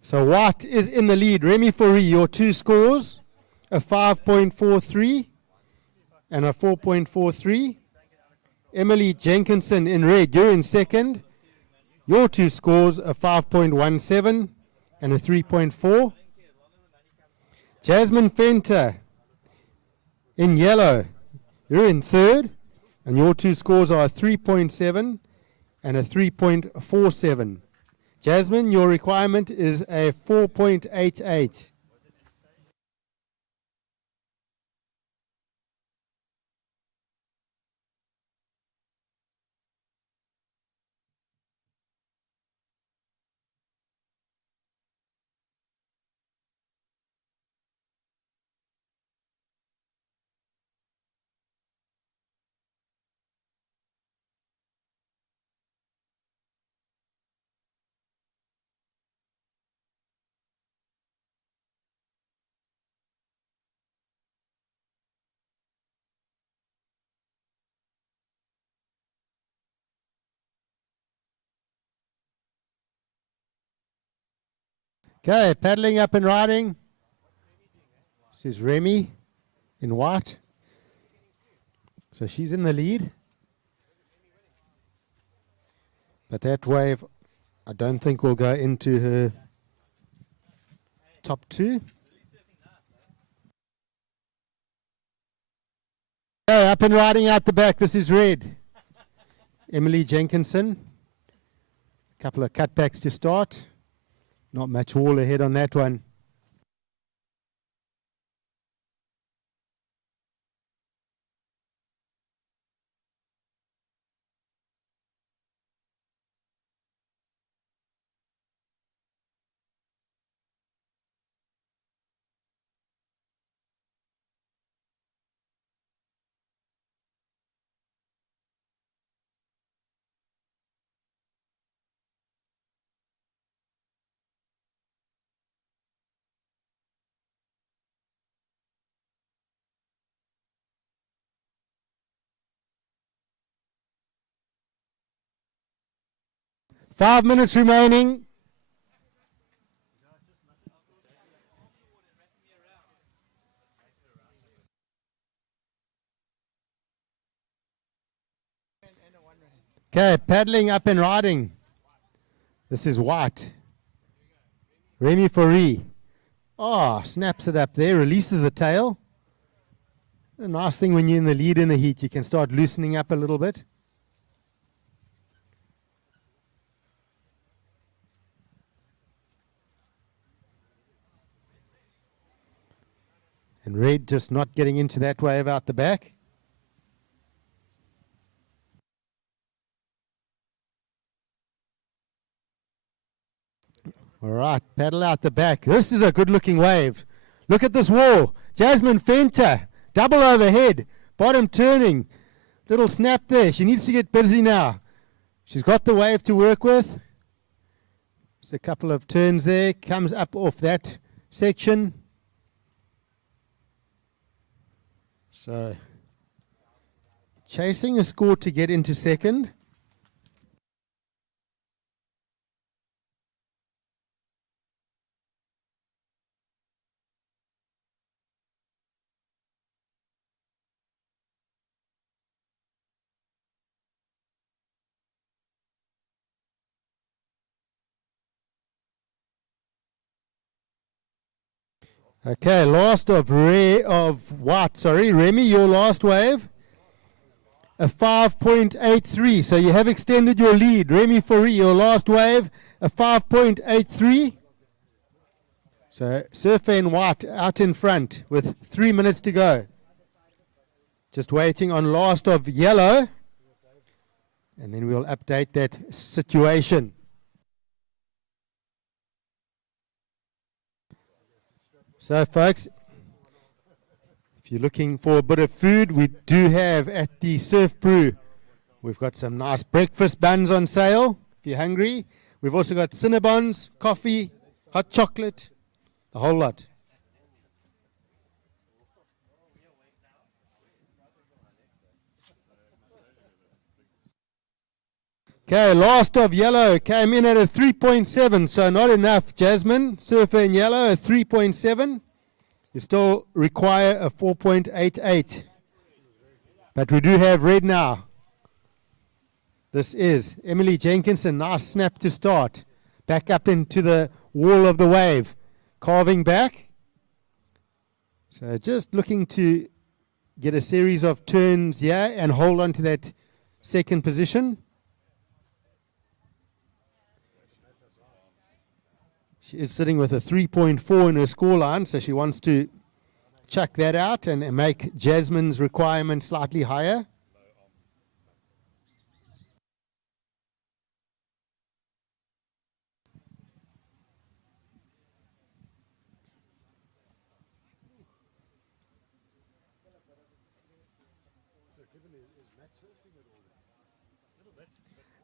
So white is in the lead. Remy Fourie, your two scores, a 5.43 and a 4.43. Emily Jenkinson in red, you're in second. Your two scores, a 5.17 and a 3.4. Jasmine Fenter in yellow, you're in third. And your two scores are a 3.7 and a 3.47. Jasmine, your requirement is a 4.88. Okay, paddling up and riding. This is Remy in white. So she's in the lead. But that wave, I don't think will go into her top two. Okay, up and riding out the back. This is red. Emily Jenkinson. A couple of cutbacks to start. Not much wall ahead on that one. Five minutes remaining. Okay, paddling up and riding. This is white. Remy Fourie Oh, snaps it up there, releases the tail. A nice thing when you're in the lead in the heat, you can start loosening up a little bit. And Red just not getting into that wave out the back. All right, paddle out the back. This is a good looking wave. Look at this wall. Jasmine Fenter, double overhead, bottom turning. Little snap there. She needs to get busy now. She's got the wave to work with. Just a couple of turns there. Comes up off that section. So, chasing a score to get into second. Okay, last of Remy, your last wave. A 5.83. So you have extended your lead. Remy Fourie, your last wave, a 5.83. So Surfer in white out in front with 3 minutes to go. Just waiting on last of yellow. And then we'll update that situation. So, folks, if you're looking for a bit of food, we do have at the Surf Brew, we've got some nice breakfast buns on sale if you're hungry. We've also got Cinnabons, coffee, hot chocolate, the whole lot. Okay, last of yellow came in at a 3.7, so not enough, Jasmine. Surfer in yellow, a 3.7. You still require a 4.88. But we do have red now. This is Emily Jenkinson. Nice snap to start. Back up into the wall of the wave. Carving back. So just looking to get a series of turns here and hold on to that second position. She is sitting with a 3.4 in her scoreline, so she wants to chuck that out and make Jasmine's requirement slightly higher.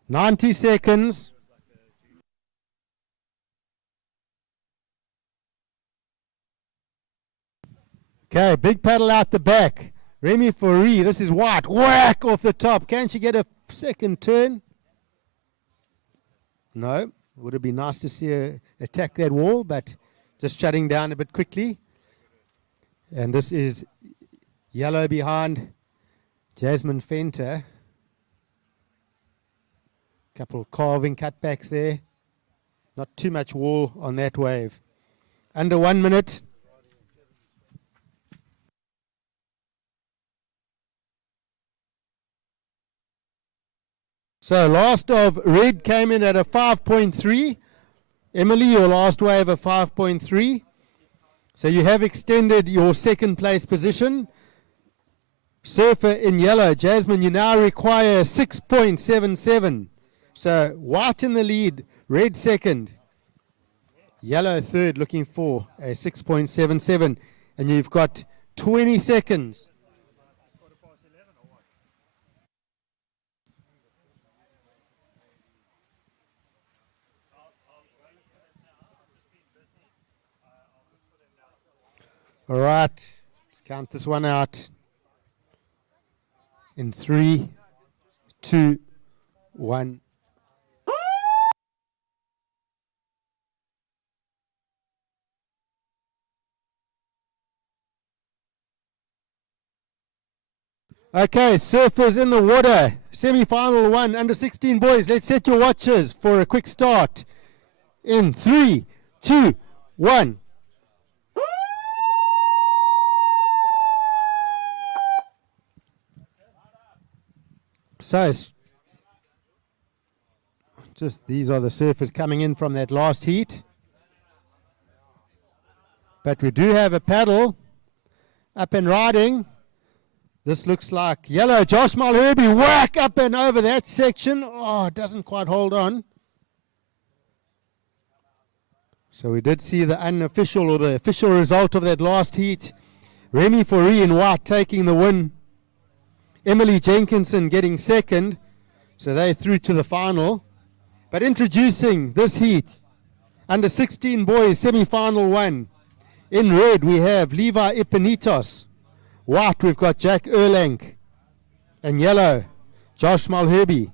"90 seconds. Okay, big paddle out the back. Remy Fourie, this is white. Whack off the top. Can she get a second turn? No. Would have been nice to see her attack that wall, but just shutting down a bit quickly. And this is yellow behind Jasmine Fenter. Couple of carving cutbacks there. Not too much wall on that wave. Under 1 minute. So last of red came in at a 5.3. Emily, your last wave a 5.3. So you have extended your second place position. Surfer in yellow, Jasmine, you now require 6.77. So white in the lead, red second. Yellow third, looking for a 6.77. And you've got 20 seconds. All right, let's count this one out. In 3, 2, 1. Okay, surfers in the water. Semi-final one, under 16 boys. Let's set your watches for a quick start. In 3, 2, 1. So, just these are the surfers coming in from that last heat. But we do have a paddle up and riding. This looks like yellow. Josh Malherby, whack up and over that section. Oh, it doesn't quite hold on. So we did see the unofficial or the official result of that last heat. Remy Foree in white taking the win. Emily Jenkinson getting second. So they through to the final. But introducing this heat, under 16 boys, semi-final one. In red we have Levi Ipinitos. White we've got Jack Erlang. And yellow, Josh Malherby.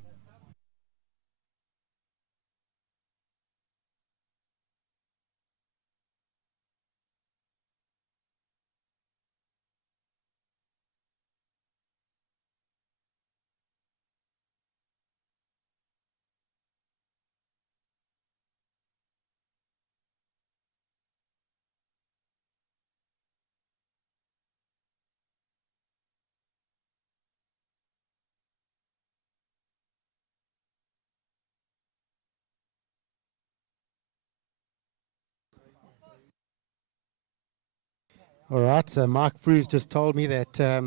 All right, so Mark Frews just told me that I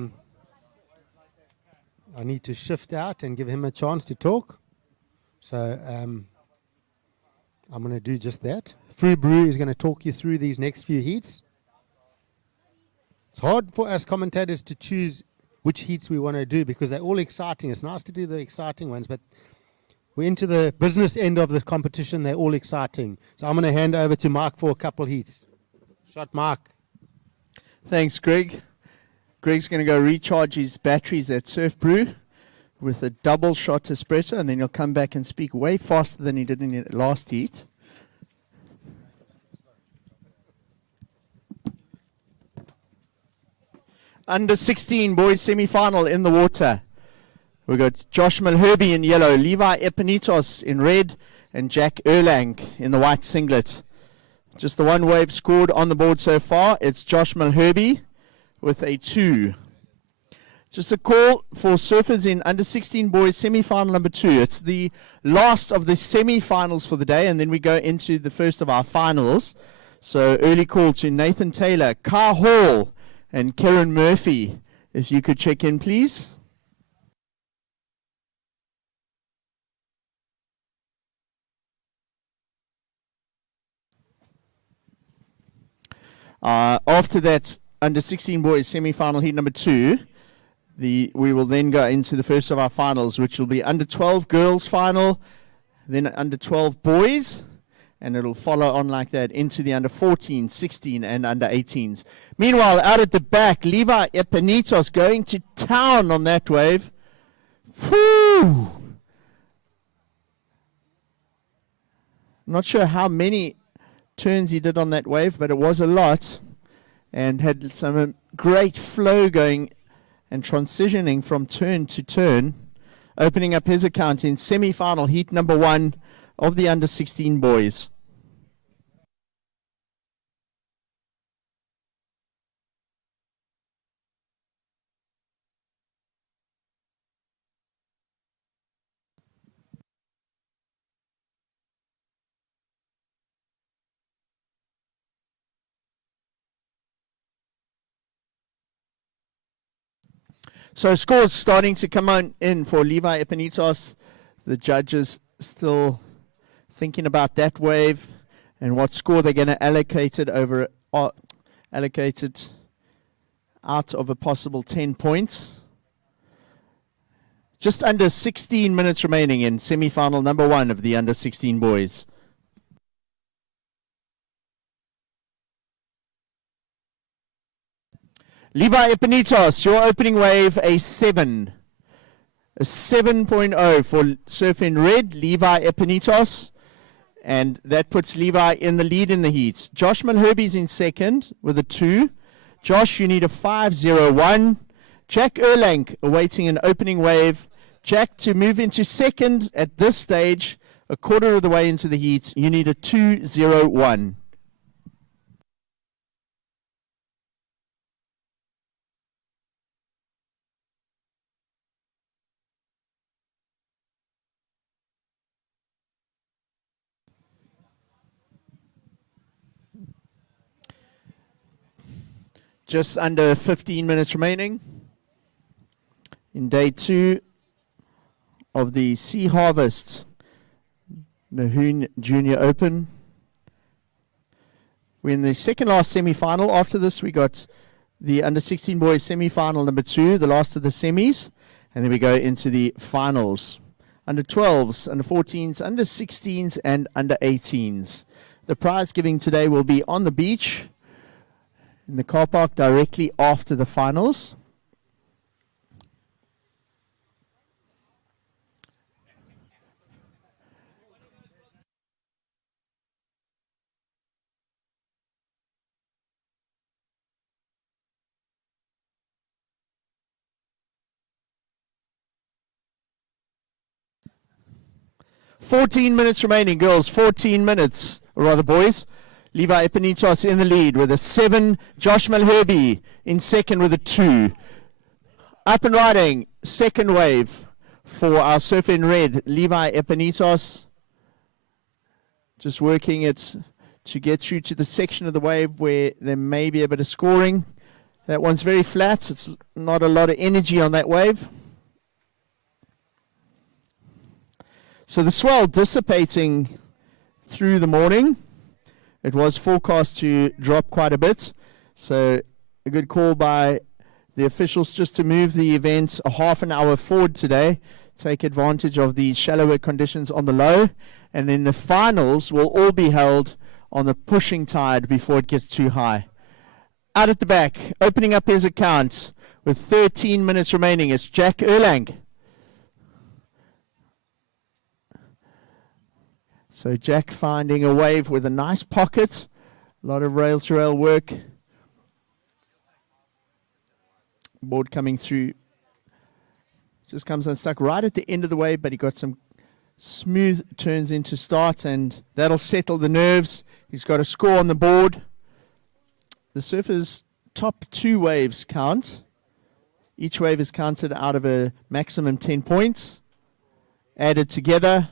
need to shift out and give him a chance to talk. So I'm going to do just that. Free Brew is going to talk you through these next few heats. It's hard for us commentators to choose which heats we want to do because they're all exciting. It's nice to do the exciting ones, but we're into the business end of the competition. They're all exciting. So I'm going to hand over to Mark for a couple heats. Shot, Mark. Thanks, Greg. Greg's going to go recharge his batteries at Surf Brew with a double shot espresso, and then he'll come back and speak way faster than he did in the last heat. Under 16 boys semi-final in the water. We've got Josh Malherby in yellow, Levi Epinitos in red, and Jack Erlang in the white singlet. Just the one wave scored on the board so far. It's Josh Malherby with a 2. Just a call for surfers in under 16 boys semi-final number 2. It's the last of the semi-finals for the day, and then we go into the first of our finals. So early call to Nathan Taylor, Car Hall, and Karen Murphy. If you could check in, please. After that, under 16 boys semi-final heat number 2, we will then go into the first of our finals, which will be under 12 girls final, then under 12 boys, and it'll follow on like that into the under 14, 16, and under 18s. Meanwhile, out at the back, Levi Epinitos going to town on that wave. Whew! Not sure how many turns he did on that wave, but it was a lot, and had some great flow going and transitioning from turn to turn, opening up his account in semi-final heat number 1 of the under 16 boys. So scores starting to come on in for Levi Epinitos. The judges still thinking about that wave and what score they're going to allocate it over, allocated out of a possible 10 points. Just under 16 minutes remaining in semi-final number 1 of the under 16 boys. Levi Epinitos, your opening wave, a 7. A 7.0 for Surf in Red, Levi Epinitos. And that puts Levi in the lead in the heats. Josh Malherby's in second with a 2. Josh, you need a 5.01. Jack Erlang awaiting an opening wave. Jack, to move into second at this stage, a quarter of the way into the heats, you need a 2.01. Just under 15 minutes remaining in day 2 of the Sea Harvest Nahoon Junior Open. We're in the second last semi-final. After this, we got the under 16 boys semi-final number 2, the last of the semis, and then we go into the finals. Under 12s, under 14s, under 16s, and under 18s. The prize giving today will be on the beach in the car park directly after the finals. "14 minutes remaining, girls. 14 minutes, or rather, boys. Levi Epinitos in the lead with a 7. Josh Malherby in second with a 2. Up and riding, second wave for our surfer in red, Levi Epinitos. Just working it to get through to the section of the wave where there may be a bit of scoring. That one's very flat. It's not a lot of energy on that wave. So the swell dissipating through the morning. It was forecast to drop quite a bit. So a good call by the officials just to move the event a half an hour forward today. Take advantage of the shallower conditions on the low. And then the finals will all be held on the pushing tide before it gets too high. Out at the back, opening up his account with 13 minutes remaining, it's Jack Erlang. So Jack finding a wave with a nice pocket. A lot of rail-to-rail work. Board coming through. Just comes unstuck right at the end of the wave, but he got some smooth turns into start, and that'll settle the nerves. He's got a score on the board. The surfer's top 2 waves count. Each wave is counted out of a maximum 10 points. Added together,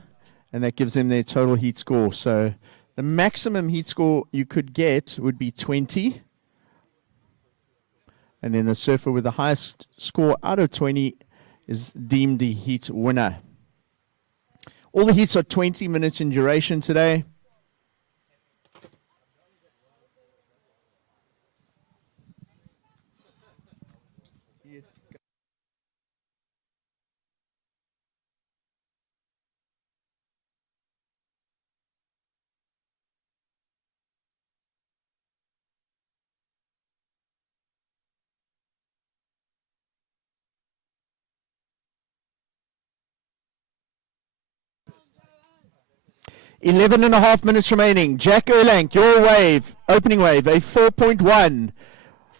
and that gives them their total heat score. So the maximum heat score you could get would be 20. And then the surfer with the highest score out of 20 is deemed the heat winner. All the heats are 20 minutes in duration today. Eleven and a half minutes remaining. Jack Erlang, your wave, opening wave, a 4.1.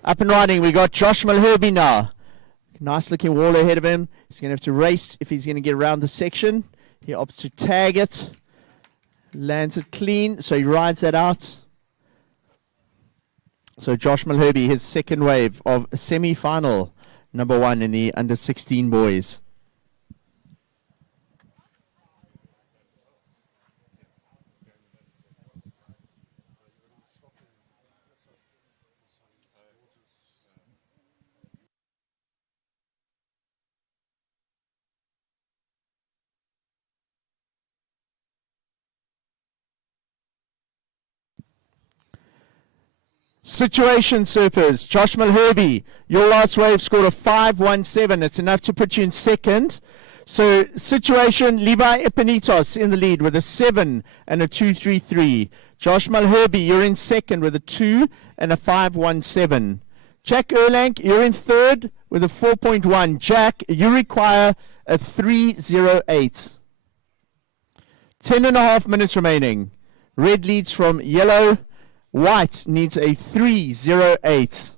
Up and riding, we got Josh Malherby now. Nice looking wall ahead of him. He's going to have to race if he's going to get around the section. He opts to tag it. Lands it clean, so he rides that out. So Josh Malherby, his second wave of semi-final, number 1 in the under 16 boys. Situation surfers, Josh Malherby, your last wave scored a 5.17. It's enough to put you in second. So situation, Levi Epinitos in the lead with a 7 and a 2.33. Josh Malherby, you're in second with a 2 and a 5.17. Jack Erlang, you're in third with a 4.1. Jack, you require a 3.08. 10 and a half minutes remaining. Red leads from yellow. White needs a 3.08.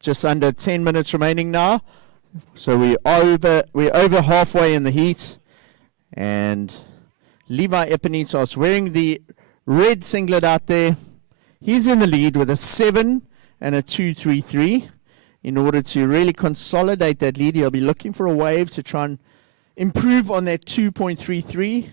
Just under 10 minutes remaining now. So we're over halfway in the heat, and Levi Epinitos wearing the red singlet out there. He's in the lead with a 7 and a 2.33. In order to really consolidate that lead, he'll be looking for a wave to try and improve on that 2.33.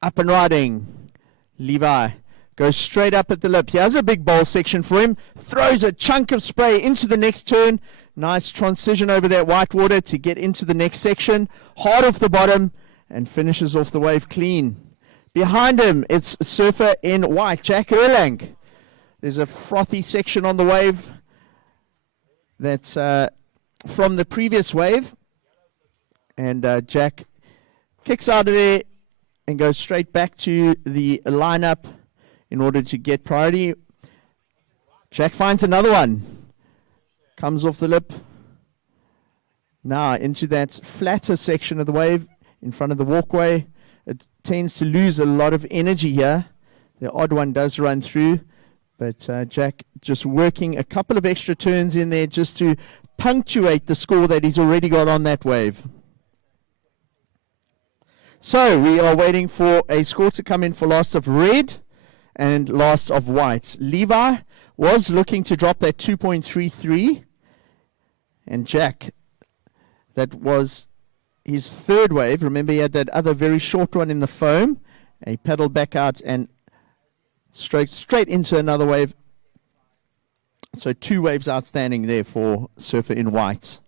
Up and riding. Levi goes straight up at the lip. He has a big bowl section for him. Throws a chunk of spray into the next turn. Nice transition over that white water to get into the next section. Hard off the bottom and finishes off the wave clean. Behind him, it's surfer in white, Jack Erlang. There's a frothy section on the wave that's from the previous wave. And Jack kicks out of there and goes straight back to the lineup in order to get priority. Jack finds another one. Comes off the lip. Now into that flatter section of the wave in front of the walkway. It tends to lose a lot of energy here. The odd one does run through. But Jack just working a couple of extra turns in there just to punctuate the score that he's already got on that wave. So we are waiting for a score to come in for last of red and last of white. Levi was looking to drop that 2.33. And Jack, that was his third wave. Remember, he had that other very short one in the foam. And he paddled back out and straight into another wave. So 2 waves outstanding there for surfer in white.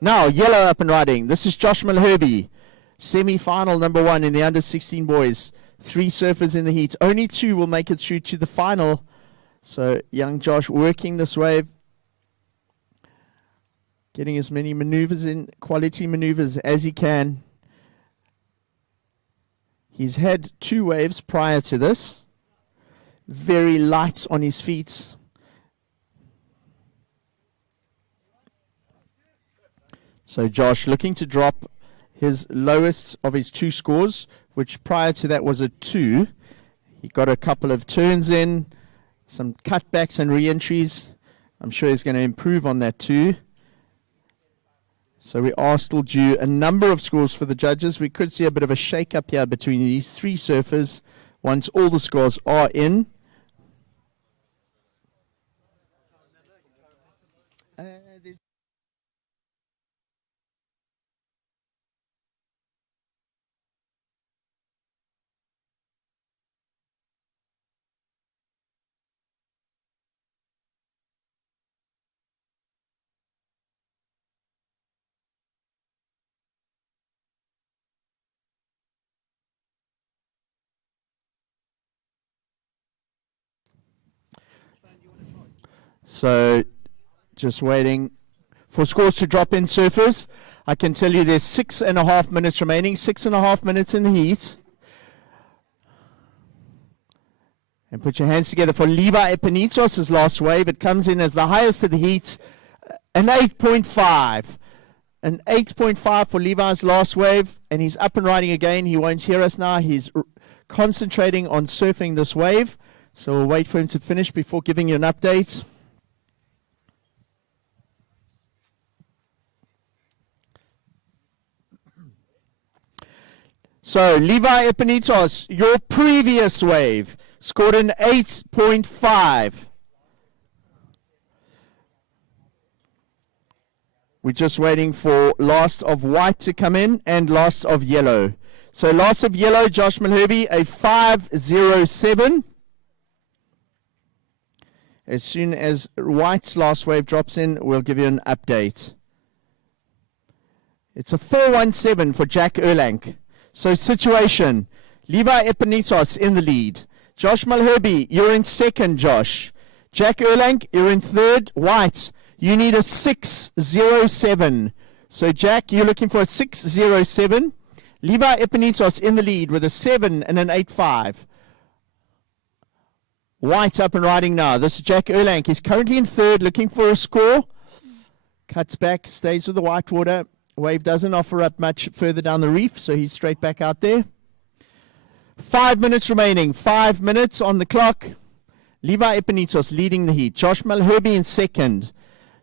Now, yellow up and riding. This is Josh Malherbe, semi-final number 1 in the under-16 boys. 3 surfers in the heat. Only 2 will make it through to the final. So young Josh working this wave. Getting as many maneuvers in, quality maneuvers as he can. He's had 2 waves prior to this. Very light on his feet. So Josh looking to drop his lowest of his 2 scores, which prior to that was a 2. He got a couple of turns in, some cutbacks and re-entries. I'm sure he's going to improve on that 2. So we are still due a number of scores for the judges. We could see a bit of a shake-up here between these 3 surfers once all the scores are in. So just waiting for scores to drop in, surfers. I can tell you there's 6.5 minutes remaining, 6.5 minutes in the heat. And put your hands together for Levi Epinitos' last wave. It comes in as the highest of the heat, an 8.5. An 8.5 for Levi's last wave, and he's up and riding again. He won't hear us now. He's concentrating on surfing this wave. So we'll wait for him to finish before giving you an update. So, Levi Epinitos, your previous wave scored an 8.5. We're just waiting for last of white to come in and last of yellow. So, last of yellow, Josh Malherbe, a 5.07. As soon as white's last wave drops in, we'll give you an update. It's a 4.17 for Jack Erlang. So situation, Levi Epinitos in the lead. Josh Malherbe, you're in second, Josh. Jack Erlang, you're in third. White, you need a 6.07. So Jack, you're looking for a 6.07. Levi Epinitos in the lead with a 7 and an 8.5. White up and riding now. This is Jack Erlang. He's currently in third, looking for a score. Cuts back, stays with the white water. Wave doesn't offer up much further down the reef, so he's straight back out there. 5 minutes remaining. 5 minutes on the clock. Levi Epinitos leading the heat. Josh Malherbe in second.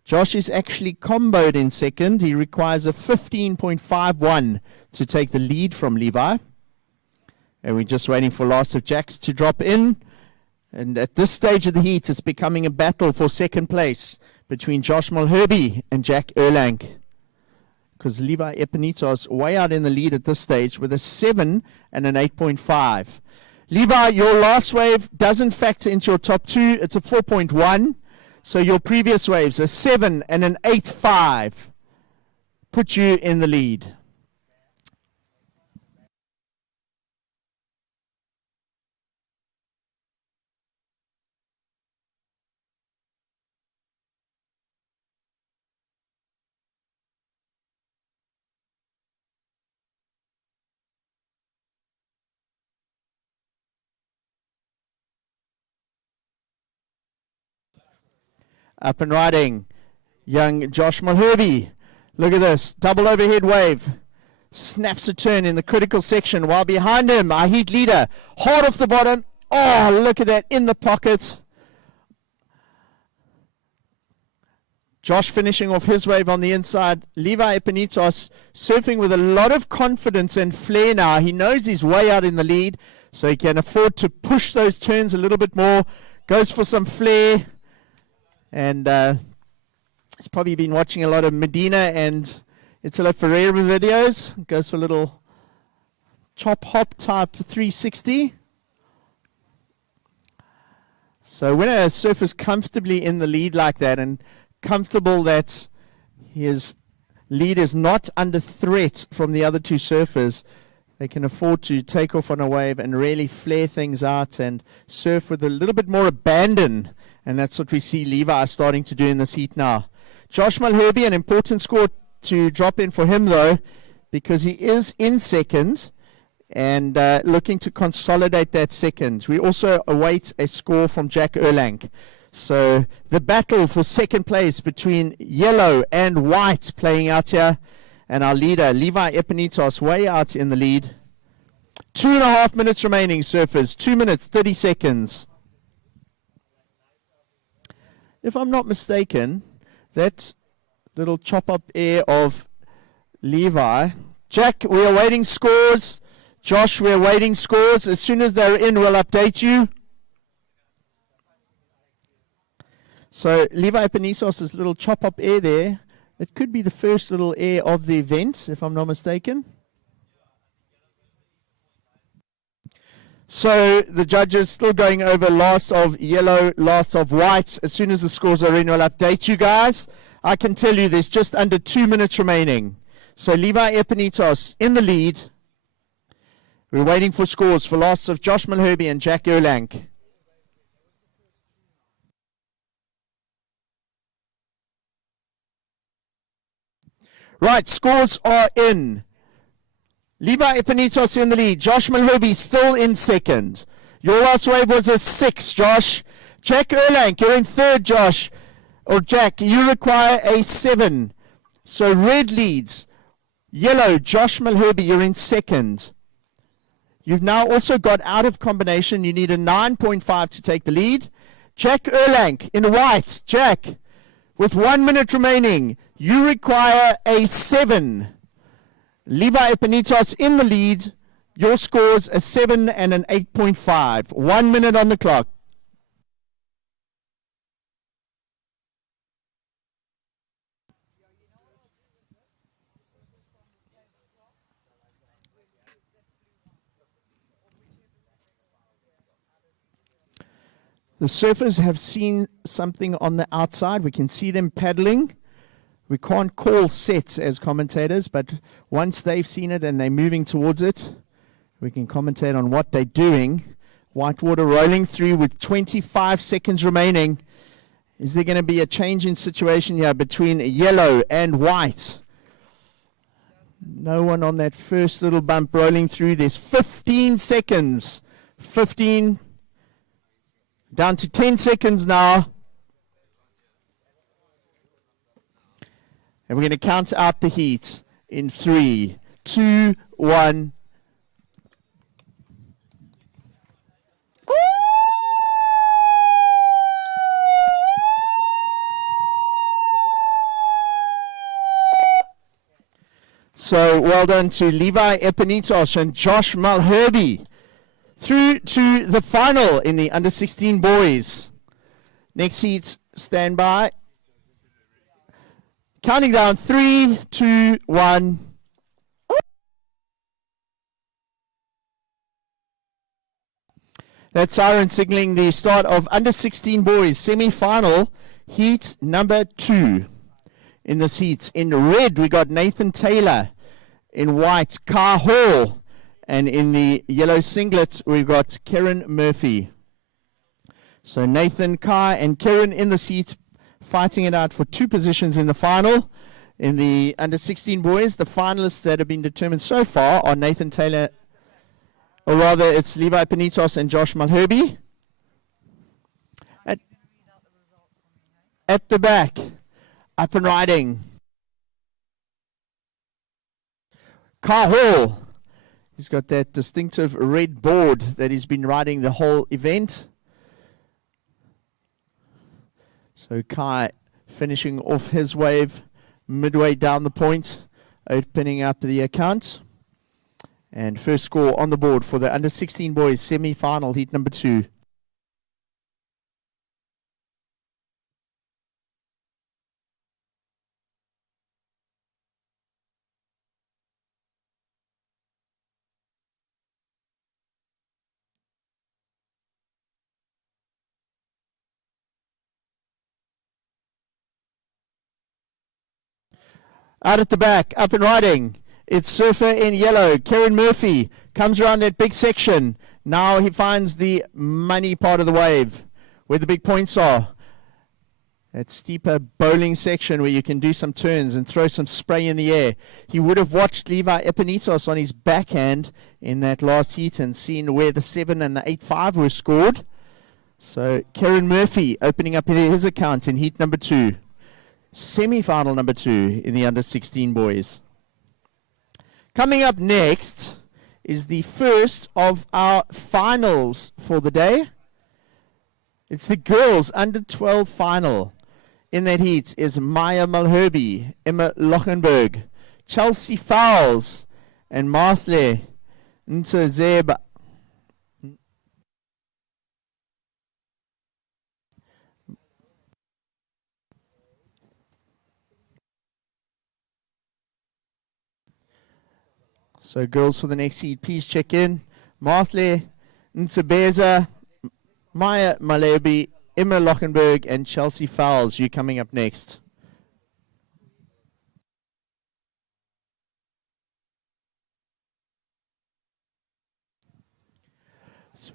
Josh is actually comboed in second. He requires a 15.51 to take the lead from Levi. And we're just waiting for last of Jacks to drop in. And at this stage of the heat, it's becoming a battle for second place between Josh Mulherby and Jack Erlang. Because Levi Epinitos way out in the lead at this stage with a 7 and an 8.5. Levi, your last wave doesn't factor into your top two. It's a 4.1. So your previous waves, a 7 and an 8.5, put you in the lead. Up and riding, young Josh Mulherby. Look at this, double overhead wave. Snaps a turn in the critical section, while behind him, our heat leader, hard off the bottom. Oh, look at that, in the pocket. Josh finishing off his wave on the inside. Levi Epinitos surfing with a lot of confidence and flair now. He knows he's way out in the lead, so he can afford to push those turns a little bit more. Goes for some flair. And he's probably been watching a lot of Medina and Italo Ferreira videos. Goes for a little chop hop type 360. So when a surfer's comfortably in the lead like that and comfortable that his lead is not under threat from the other two surfers, they can afford to take off on a wave and really flare things out and surf with a little bit more abandon. And that's what we see Levi starting to do in this heat now. Josh Mulherby, an important score to drop in for him, though, because he is in second and looking to consolidate that second. We also await a score from Jack Erlang. So the battle for second place between yellow and white playing out here. And our leader, Levi Epinitos, way out in the lead. 2.5 minutes remaining, surfers. 2 minutes, 30 seconds. If I'm not mistaken, that little chop-up air of Levi. Jack, we are waiting scores. Josh, we are waiting scores. As soon as they're in, we'll update you. So Levi Epinitos' little chop-up air there. It could be the first little air of the event, if I'm not mistaken. So the judges still going over last of yellow, last of white. As soon as the scores are in, we'll update you guys. I can tell you there's just under 2 minutes remaining. So Levi Epinitos in the lead. We're waiting for scores for last of Josh Mulherby and Jack Erlang. Right, scores are in. Levi Epinitos in the lead. Josh Mulherby still in second. Your last wave was a 6, Josh. Jack Erlang, you're in third, Josh. Or Jack, you require a 7. So red leads. Yellow, Josh Mulherby, you're in second. You've now also got out of combination. You need a 9.5 to take the lead. Jack Erlang in white. Jack, with 1 minute remaining, you require a 7. Levi Epinitos in the lead. Your scores a 7 and an 8.5. 1 minute on the clock. The surfers have seen something on the outside. We can see them paddling. We can't call sets as commentators, but once they've seen it and they're moving towards it, we can commentate on what they're doing. Whitewater rolling through with 25 seconds remaining. Is there going to be a change in situation here between yellow and white? No one on that first little bump rolling through. There's 15 seconds. 15. Down to 10 seconds now. And we're going to count out the heat in 3, 2, 1. So well done to Levi Epinitos and Josh Malherby. Through to the final in the under 16 boys. Next heat, stand by. Counting down 3, 2, 1. That siren signaling the start of under 16 boys semi-final heat number 2. In this heat, in red we got Nathan Taylor. In white, Car Hall. And in the yellow singlet we've got Karen Murphy. So Nathan, Kai, and Karen in the seats, fighting it out for 2 positions in the final. In the under 16 boys, the finalists that have been determined so far are Nathan Taylor, or rather it's Levi Penitos and Josh Malherby. At the back, up and riding, Kai Hall. He's got that distinctive red board that he's been riding the whole event. So Kai finishing off his wave midway down the point, opening up the account. And first score on the board for the under 16 boys semi-final heat number 2. Out at the back, up and riding. It's Surfer in yellow. Karen Murphy comes around that big section. Now he finds the money part of the wave where the big points are. That steeper bowling section where you can do some turns and throw some spray in the air. He would have watched Levi Epinitos on his backhand in that last heat and seen where the 7 and the 8-5 were scored. So Karen Murphy opening up his account in heat number 2. Semi-final number 2 in the under 16 boys. Coming up next is the first of our finals for the day. It's the girls under 12 final. In that heat is Maya Malherby, Emma Lochenberg, Chelsea Fowles, and Marthle Ntozeba. So girls for the next heat, please check in. Marthle Ntobeza, Maya Malherby, Emma Lochenberg, and Chelsea Fowles, you coming up next.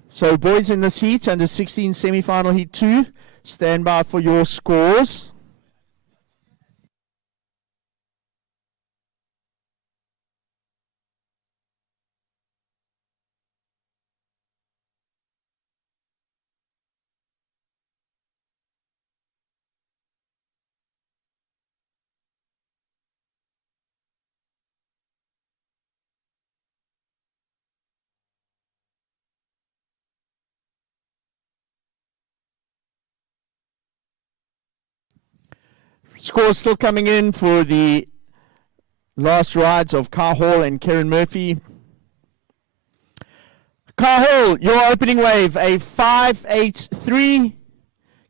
So boys in this heat, under 16 semi-final heat 2, stand by for your scores. Scores still coming in for the last rides of Car Hall and Karen Murphy. Car Hall, your opening wave, a 5.83.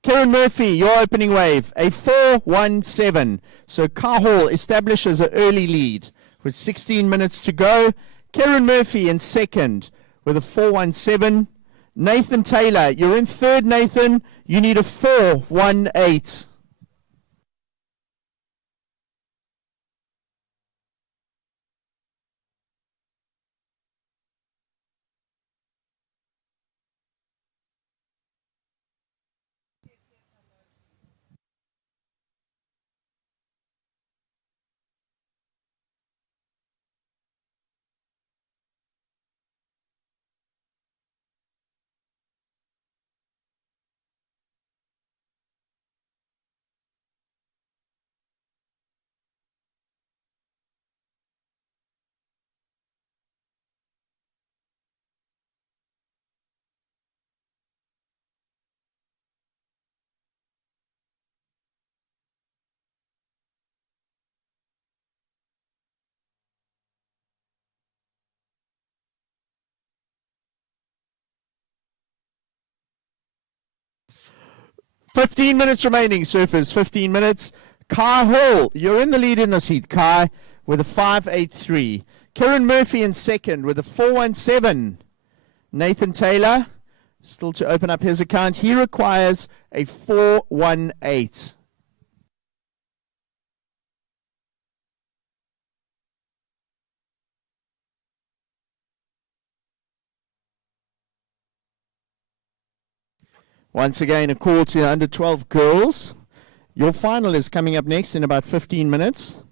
Karen Murphy, your opening wave, a 4.17. So Car Hall establishes an early lead with 16 minutes to go. Karen Murphy in second with a 4.17. Nathan Taylor, you're in third, Nathan. You need a 4.18. 15 minutes remaining, surfers. 15 minutes. Kai Hall, you're in the lead in this heat, Kai, with a 5.83. Kieran Murphy in second with a 4.17. Nathan Taylor, still to open up his account. He requires a 4.18. Once again, a call to under 12 girls. Your final is coming up next in about 15 minutes.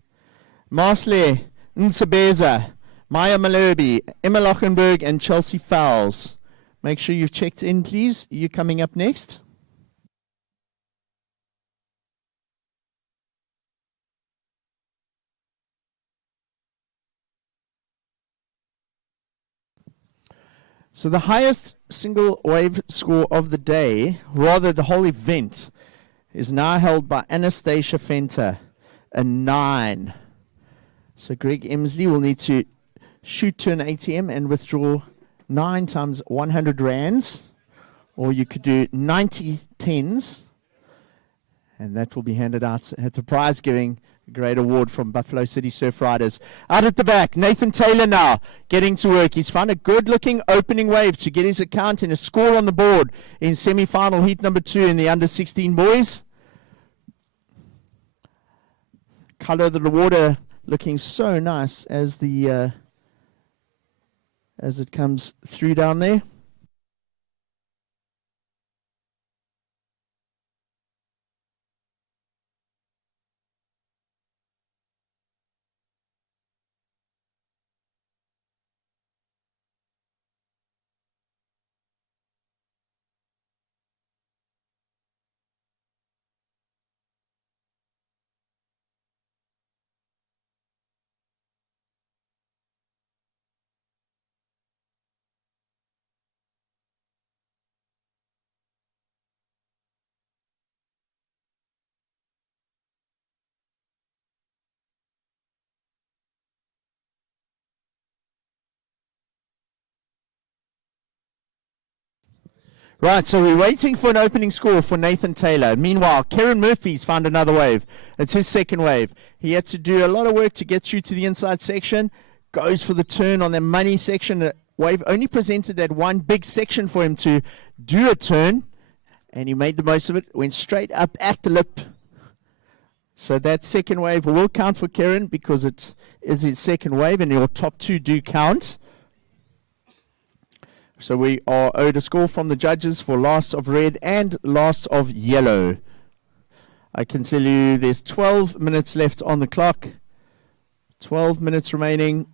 Marsley Nsebeza, Maya Malerby, Emma Lochenberg, and Chelsea Fowles. Make sure you've checked in, please. You're coming up next. So the highest single wave score of the day, rather the whole event, is now held by Anastasia Fenter, a 9. So Greg Emsley will need to shoot to an ATM and withdraw 9 times 100 rands, or you could do 90 tens, and that will be handed out at the prize giving. Great award from Buffalo City Surf Riders. Out at the back, Nathan Taylor now getting to work. He's found a good-looking opening wave to get his account in a score on the board in semi-final heat number 2 in the under-16 boys. Color of the water looking so nice as the as it comes through down there. Right, so we're waiting for an opening score for Nathan Taylor. Meanwhile, Kieran Murphy's found another wave. It's his second wave. He had to do a lot of work to get through to the inside section. Goes for the turn on the money section. The wave only presented that one big section for him to do a turn, and he made the most of it. Went straight up at the lip. So that second wave will count for Kieran because it is his second wave, and your top 2 do count. So we are owed a score from the judges for last of red and last of yellow. I can tell you there's 12 minutes left on the clock. 12 minutes remaining.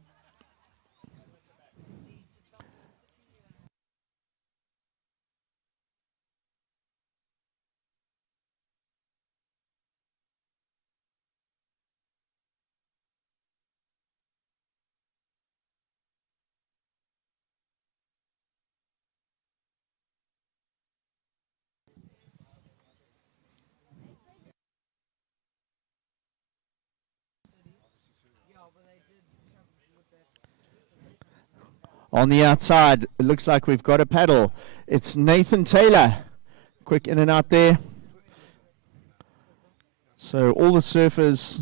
On the outside, it looks like we've got a paddle. It's Nathan Taylor. Quick in and out there. So all the surfers.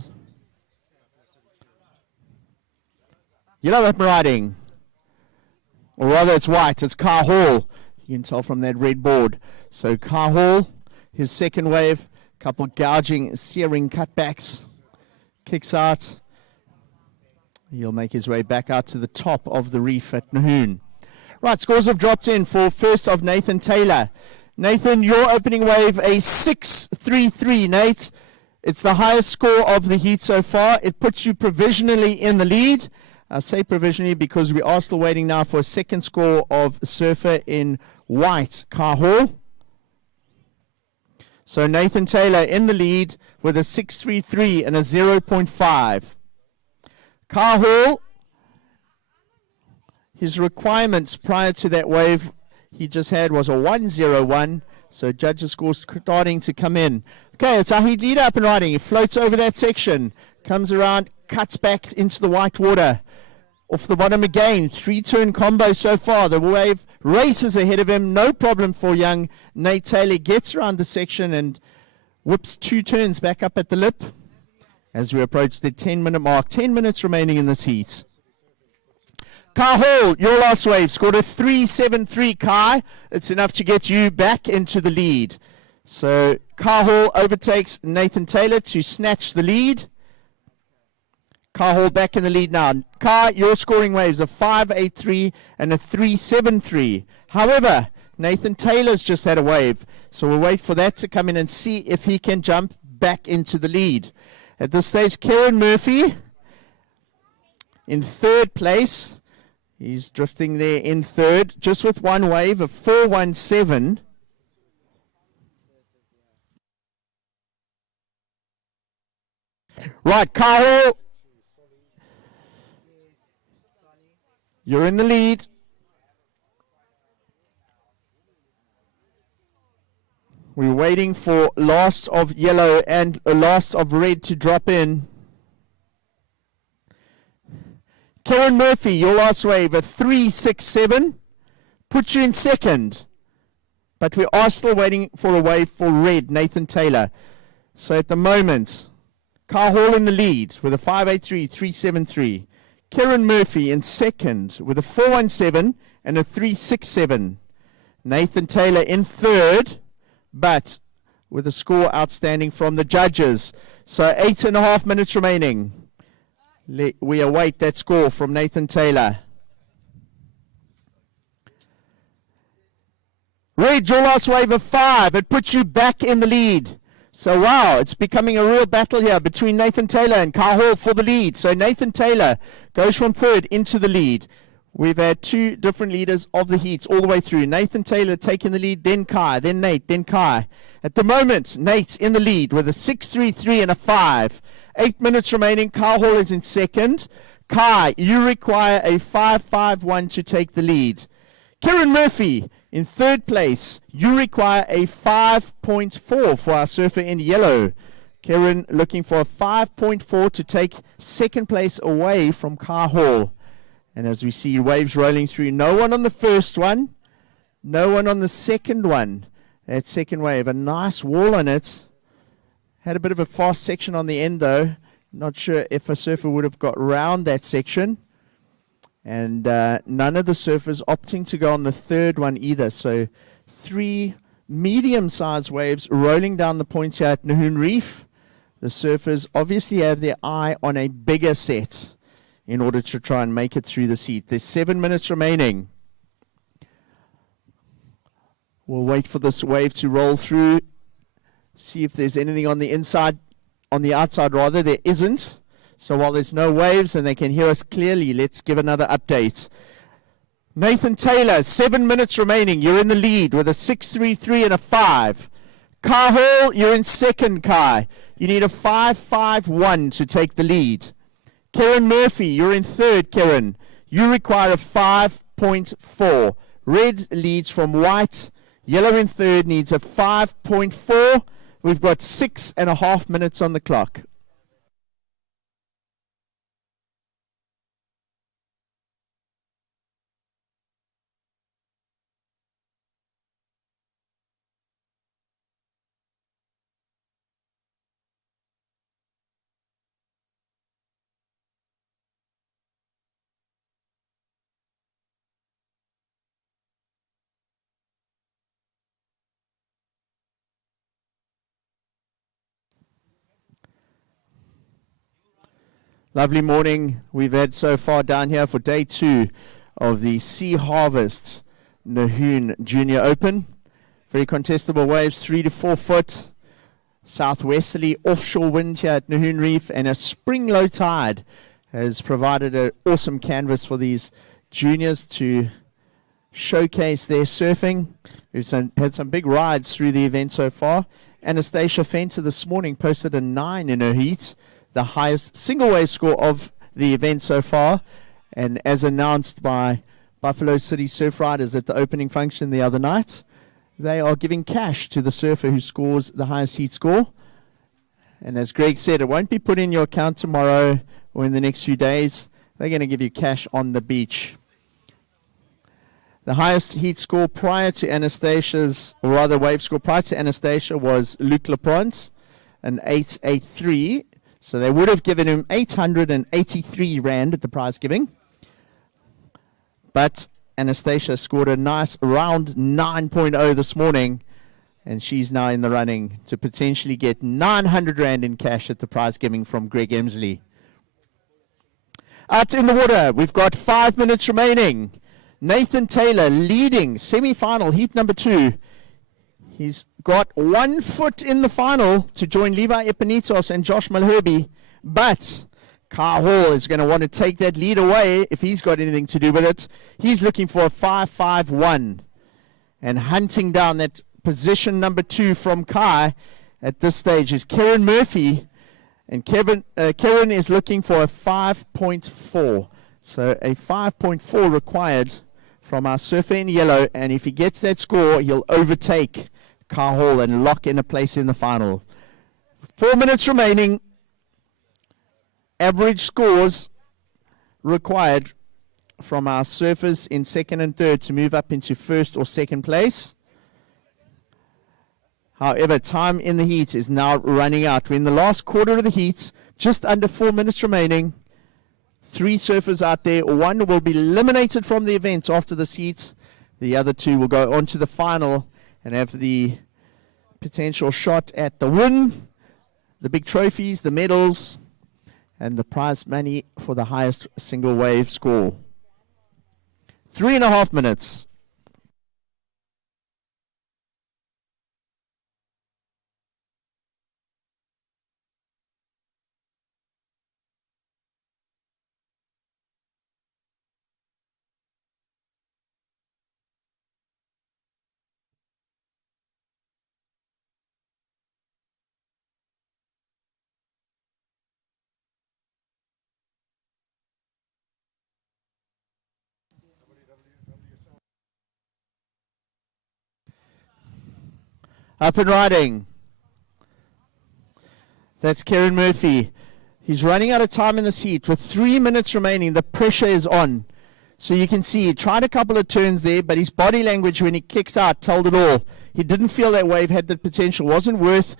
Yellow up riding. Or rather it's white. It's Kai Hall. You can tell from that red board. So Kai Hall, his second wave. Couple gouging, searing cutbacks. Kicks out. He'll make his way back out to the top of the reef at Nahoon. Right, scores have dropped in for first of Nathan Taylor. Nathan, your opening wave, a 6.33, Nate. It's the highest score of the heat so far. It puts you provisionally in the lead. I say provisionally because we are still waiting now for a second score of surfer in white, Kai Hall. So Nathan Taylor in the lead with a 6.33 and a 0.5. Kai Hall, his requirements prior to that wave he just had was a 1.01, so judges' scores starting to come in. Okay, it's our heat leader up and riding. He floats over that section, comes around, cuts back into the white water. Off the bottom again, 3-turn combo so far. The wave races ahead of him. No problem for young Nate Taylor. Gets around the section and whips 2 turns back up at the lip as we approach the 10-minute mark. 10 minutes remaining in this heat. Kai Hall, your last wave, scored a 3.73. Kai, it's enough to get you back into the lead. So Kai Hall overtakes Nathan Taylor to snatch the lead. Kai Hall back in the lead now. Kai, your scoring waves are 5.83 and a 3.73. However, Nathan Taylor's just had a wave, so we'll wait for that to come in and see if he can jump back into the lead. At this stage, Kieran Murphy in 3rd place. He's drifting there in 3rd, just with one wave of 4.17. Right, Kai Hall, you're in the lead. We're waiting for last of yellow and last of red to drop in. Karen Murphy, your last wave, a 3.67. Puts you in 2nd. But we are still waiting for a wave for red, Nathan Taylor. So at the moment, Kai Hall in the lead with a 5.83, 3.73. Karen Murphy in 2nd with a 4.17 and a 3.67. Nathan Taylor in 3rd, but with a score outstanding from the judges. So 8.5 minutes remaining. We await that score from Nathan Taylor. Red, your last wave of 5. It puts you back in the lead. So, wow, it's becoming a real battle here between Nathan Taylor and Kai Hall for the lead. So Nathan Taylor goes from 3rd into the lead. We've had 2 different leaders of the heats all the way through. Nathan Taylor taking the lead, then Kai, then Nate, then Kai. At the moment, Nate's in the lead with a 6.33 and a 5. 8 minutes remaining. Kai Hall is in 2nd. Kai, you require a 5.51 to take the lead. Kieran Murphy in 3rd place. You require a 5.4 for our surfer in yellow. Kieran looking for a 5.4 to take 2nd place away from Kai Hall. And as we see waves rolling through, no one on the first one, no one on the second one. That second wave, a nice wall on it. Had a bit of a fast section on the end though. Not sure if a surfer would have got round that section. And none of the surfers opting to go on the third one either. So 3 medium-sized waves rolling down the points here at Nahoon Reef. The surfers obviously have their eye on a bigger set in order to try and make it through the heat. There's 7 minutes remaining. We'll wait for this wave to roll through. See if there's anything on the inside, on the outside rather. There isn't. So while there's no waves and they can hear us clearly, let's give another update. Nathan Taylor, 7 minutes remaining. You're in the lead with a 6.33 and a 5. Kai Hall, you're in second, Kai. You need a 5.51 to take the lead. Karen Murphy, you're in third, Karen. You require a 5.4. Red leads from white. Yellow in third needs a 5.4. We've got 6.5 minutes on the clock. Lovely morning we've had so far down here for day 2 of the Sea Harvest Nahoon Junior Open. Very contestable waves, 3 to 4 foot. Southwesterly offshore wind here at Nahoon Reef, and a spring low tide has provided an awesome canvas for these juniors to showcase their surfing. We've had some big rides through the event so far. Anastasia Fenter this morning posted a 9 in her heat, the highest single wave score of the event so far. And as announced by Buffalo City Surf Riders at the opening function the other night, they are giving cash to the surfer who scores the highest heat score. And as Greg said, it won't be put in your account tomorrow or in the next few days. they're going to give you cash on the beach. The highest heat score prior to Anastasia's, or rather wave score prior to Anastasia, was Luc Lapront, an 883. So they would have given him 883 Rand at the prize giving. But Anastasia scored a nice round 9.0 this morning, and she's now in the running to potentially get 900 Rand in cash at the prize giving from Greg Emsley. Out in the water, we've got 5 minutes remaining. Nathan Taylor leading semi-final, heat number 2. He's got 1 foot in the final to join Levi Epinitos and Josh Malherbe, but Kai Hall is going to want to take that lead away if he's got anything to do with it. He's looking for a 5.51 and hunting down that position number 2 from Kai at this stage is Karen Murphy, and Karen is looking for a 5.4. So a 5.4 required from our surfer in yellow, and if he gets that score, he'll overtake Kai Hall and lock in a place in the final. 4 minutes remaining. Average scores required from our surfers in second and third to move up into first or second place. However, time in the heat is now running out. We're in the last quarter of the heat, just under 4 minutes remaining. 3 surfers out there. 1 will be eliminated from the event after this heat. The other 2 will go on to the final and have the potential shot at the win, the big trophies, the medals, and the prize money for the highest single wave score. 3.5 minutes. Up and riding. That's Karen Murphy. He's running out of time in this heat. With 3 minutes remaining, the pressure is on. So you can see he tried a couple of turns there, but his body language when he kicks out told it all. He didn't feel that wave had the potential. Wasn't worth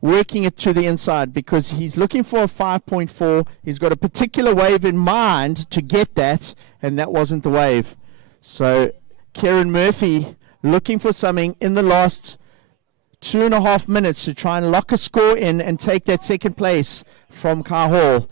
working it to the inside because he's looking for a 5.4. He's got a particular wave in mind to get that, and that wasn't the wave. So Karen Murphy looking for something in the last 2.5 minutes to try and lock a score in and take that second place from Kai Hall.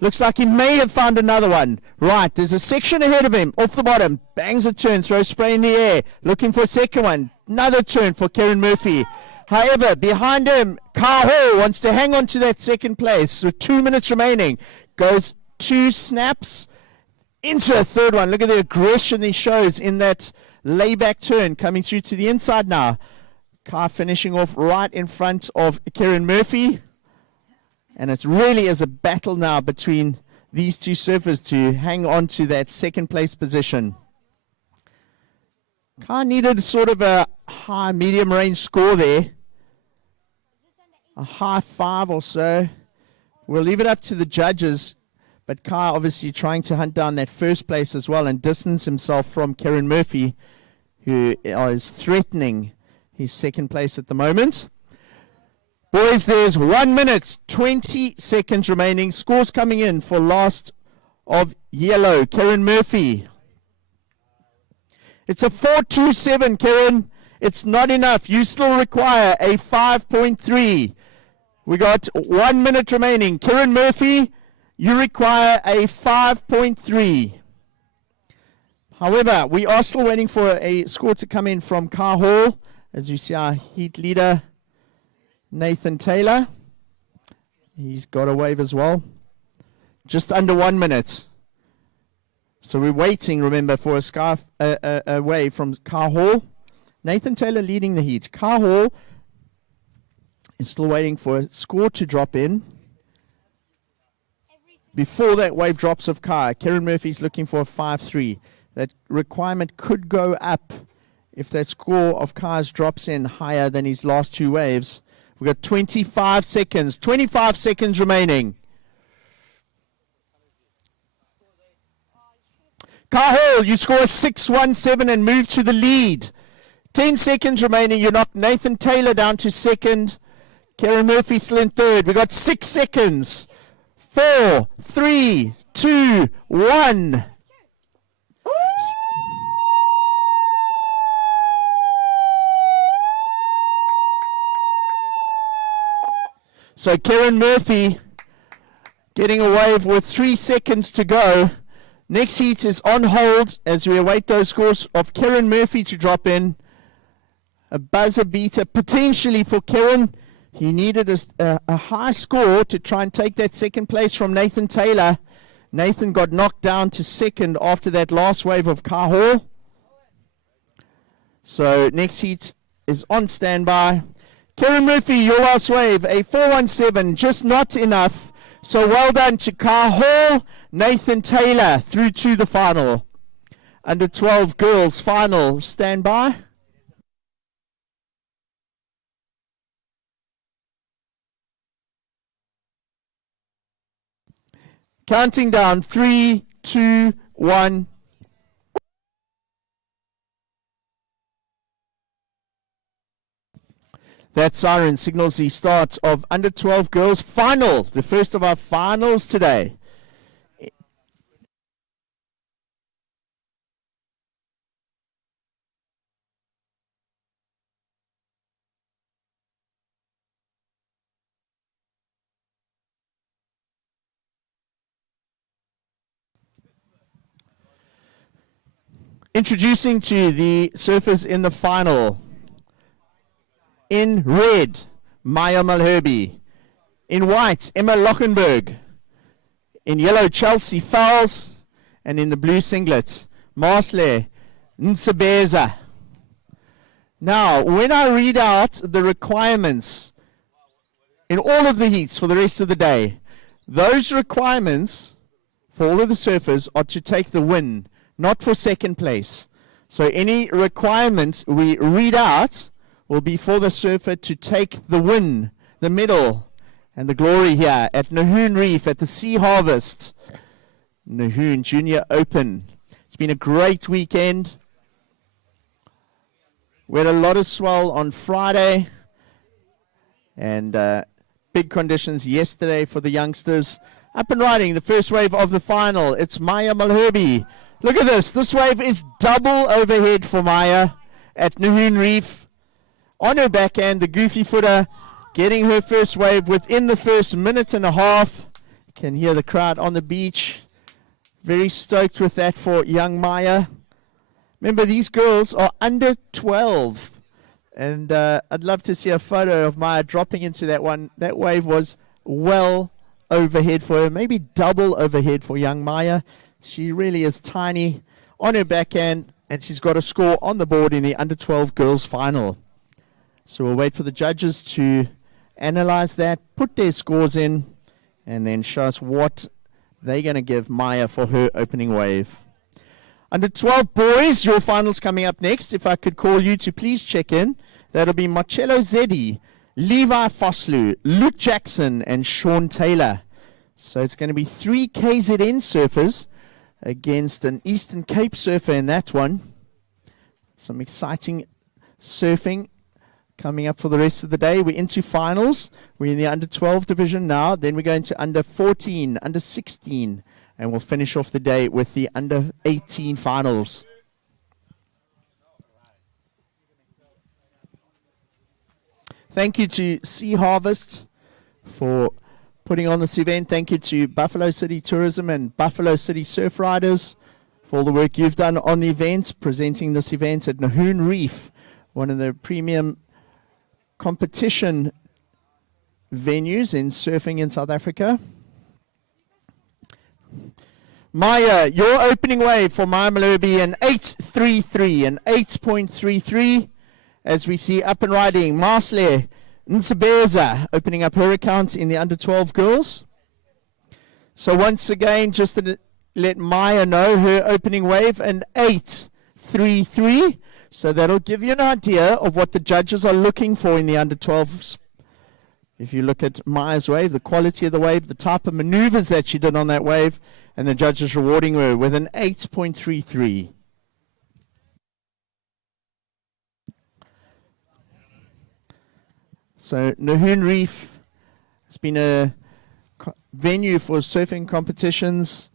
Looks like he may have found another one. Right, there's a section ahead of him, off the bottom, bangs a turn, throws spray in the air, looking for a second one. Another turn for Karen Murphy. However, behind him, Kai Hall wants to hang on to that second place. With 2 minutes remaining, goes 2 snaps into a third one. Look at the aggression he shows in that layback turn, coming through to the inside now. Kai finishing off right in front of Karen Murphy. And it really is a battle now between these 2 surfers to hang on to that second place position. Kai needed sort of a high medium range score there. A high 5 or so. We'll leave it up to the judges. But Kai obviously trying to hunt down that first place as well and distance himself from Karen Murphy, who is threatening his second place at the moment. Boys, there's 1 minute, 20 seconds remaining. Scores coming in for last of yellow, Karen Murphy. It's a 4.27, Karen. It's not enough. You still require a 5.3. We got 1 minute remaining. Karen Murphy, you require a 5.3. However, we are still waiting for a score to come in from Kai Hall. As you see, our heat leader, Nathan Taylor. He's got a wave as well. Just under 1 minute. So we're waiting, remember, for a wave from Kai Hall. Nathan Taylor leading the heat. Kai Hall is still waiting for a score to drop in. Before that wave drops of Kai, Karen Murphy's looking for a 5.3. That requirement could go up if that score of Kai's drops in higher than his last 2 waves. We've got 25 seconds. 25 seconds remaining. Kahul, you score 6-1-7 and move to the lead. 10 seconds remaining. You knock Nathan Taylor down to second. Karen Murphy still in third. We've got 6 seconds. 4, 3, 2, 1. So Karen Murphy getting a wave with 3 seconds to go. Next heat is on hold as we await those scores of Karen Murphy to drop in. A buzzer beater potentially for Karen. He needed a high score to try and take that second place from Nathan Taylor. Nathan got knocked down to second after that last wave of Kahul. So next heat is on standby. Karen Murphy, your last wave, a 4-1-7, just not enough. So well done to Kahul, Nathan Taylor through to the final. Under 12 girls final, standby. Counting down, 3, 2, 1. That siren signals the start of under 12 girls final, the first of our finals today. Introducing to the surfers in the final. In red, Maya Malherbe. In white, Emma Lochenberg. In yellow, Chelsea Fowles. And in the blue singlet, Marsley Nsebeza. Now, when I read out the requirements in all of the heats for the rest of the day, those requirements for all of the surfers are to take the win, not for second place. So any requirements we read out will be for the surfer to take the win, the medal, and the glory here at Nahoon Reef at the Sea Harvest Nahoon Junior Open. It's been a great weekend. We had a lot of swell on Friday and big conditions yesterday for the youngsters. Up and riding, the first wave of the final. It's Maya Malherbe. Look at this. This wave is double overhead for Maya at Nahoon Reef. On her backhand, the goofy footer getting her first wave within the first minute and a half. You can hear the crowd on the beach. Very stoked with that for young Maya. Remember, these girls are under 12. And I'd love to see a photo of Maya dropping into that one. That wave was well overhead for her, maybe double overhead for young Maya. She really is tiny on her backhand, and she's got a score on the board in the under 12 girls final. So we'll wait for the judges to analyze that, put their scores in, and then show us what they're going to give Maya for her opening wave. Under 12 boys, your finals coming up next. If I could call you to please check in, that'll be Marcello Zeddy, Levi Foslu, Luke Jackson, and Sean Taylor. So it's going to be 3 KZN surfers against an Eastern Cape surfer in that one. Some exciting surfing coming up for the rest of the day. We're into finals. We're in the under 12 division now. Then we're going to under 14, under 16, and we'll finish off the day with the under 18 finals. Thank you to Sea Harvest for putting on this event. Thank you to Buffalo City Tourism and Buffalo City Surf Riders for all the work you've done on the event, presenting this event at Nahoon Reef, one of the premium competition venues in surfing in South Africa. Maya, your opening wave for Maya Malherbe, an 8.33, an 8.33, as we see up and riding Marsley Nsebeza opening up her account in the under 12 girls. So once again, just to let Maya know her opening wave, an 8.33. So that'll give you an idea of what the judges are looking for in the under 12s. If you look at Maya's wave, the quality of the wave, the type of maneuvers that she did on that wave, and the judges rewarding her with an 8.33. So Nahoon Reef has been a venue for surfing competitions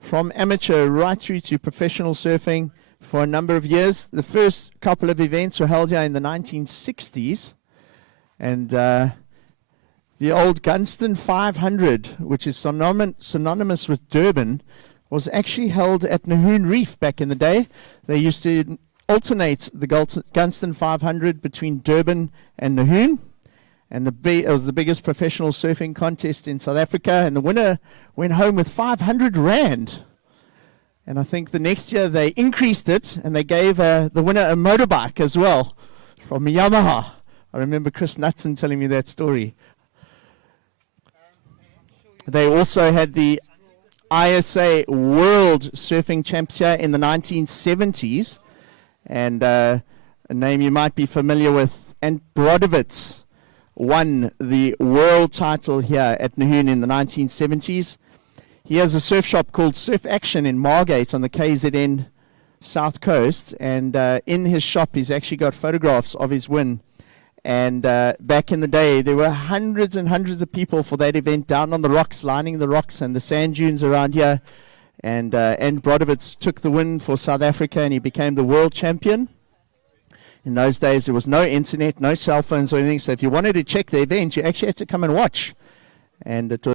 from amateur right through to professional surfing for a number of years. The first couple of events were held here in the 1960s, and the old Gunston 500, which is synonymous with Durban, was actually held at Nahoon Reef back in the day. They used to alternate the Gunston 500 between Durban and Nahoon. And it was the biggest professional surfing contest in South Africa, and the winner went home with 500 rand. And I think the next year they increased it, and they gave the winner a motorbike as well from Yamaha. I remember Chris Knutson telling me that story. They also had the ISA World Surfing Champs here in the 1970s, and a name you might be familiar with, and Brodowitz won the world title here at Nahoon in the 1970s. He has a surf shop called Surf Action in Margate on the KZN South Coast, and in his shop he's actually got photographs of his win. And back in the day there were hundreds and hundreds of people for that event down on the rocks, lining the rocks and the sand dunes around here. And Brodowitz took the win for South Africa, and he became the world champion. In those days, there was no internet, no cell phones or anything, so if you wanted to check the event, you actually had to come and watch. And it was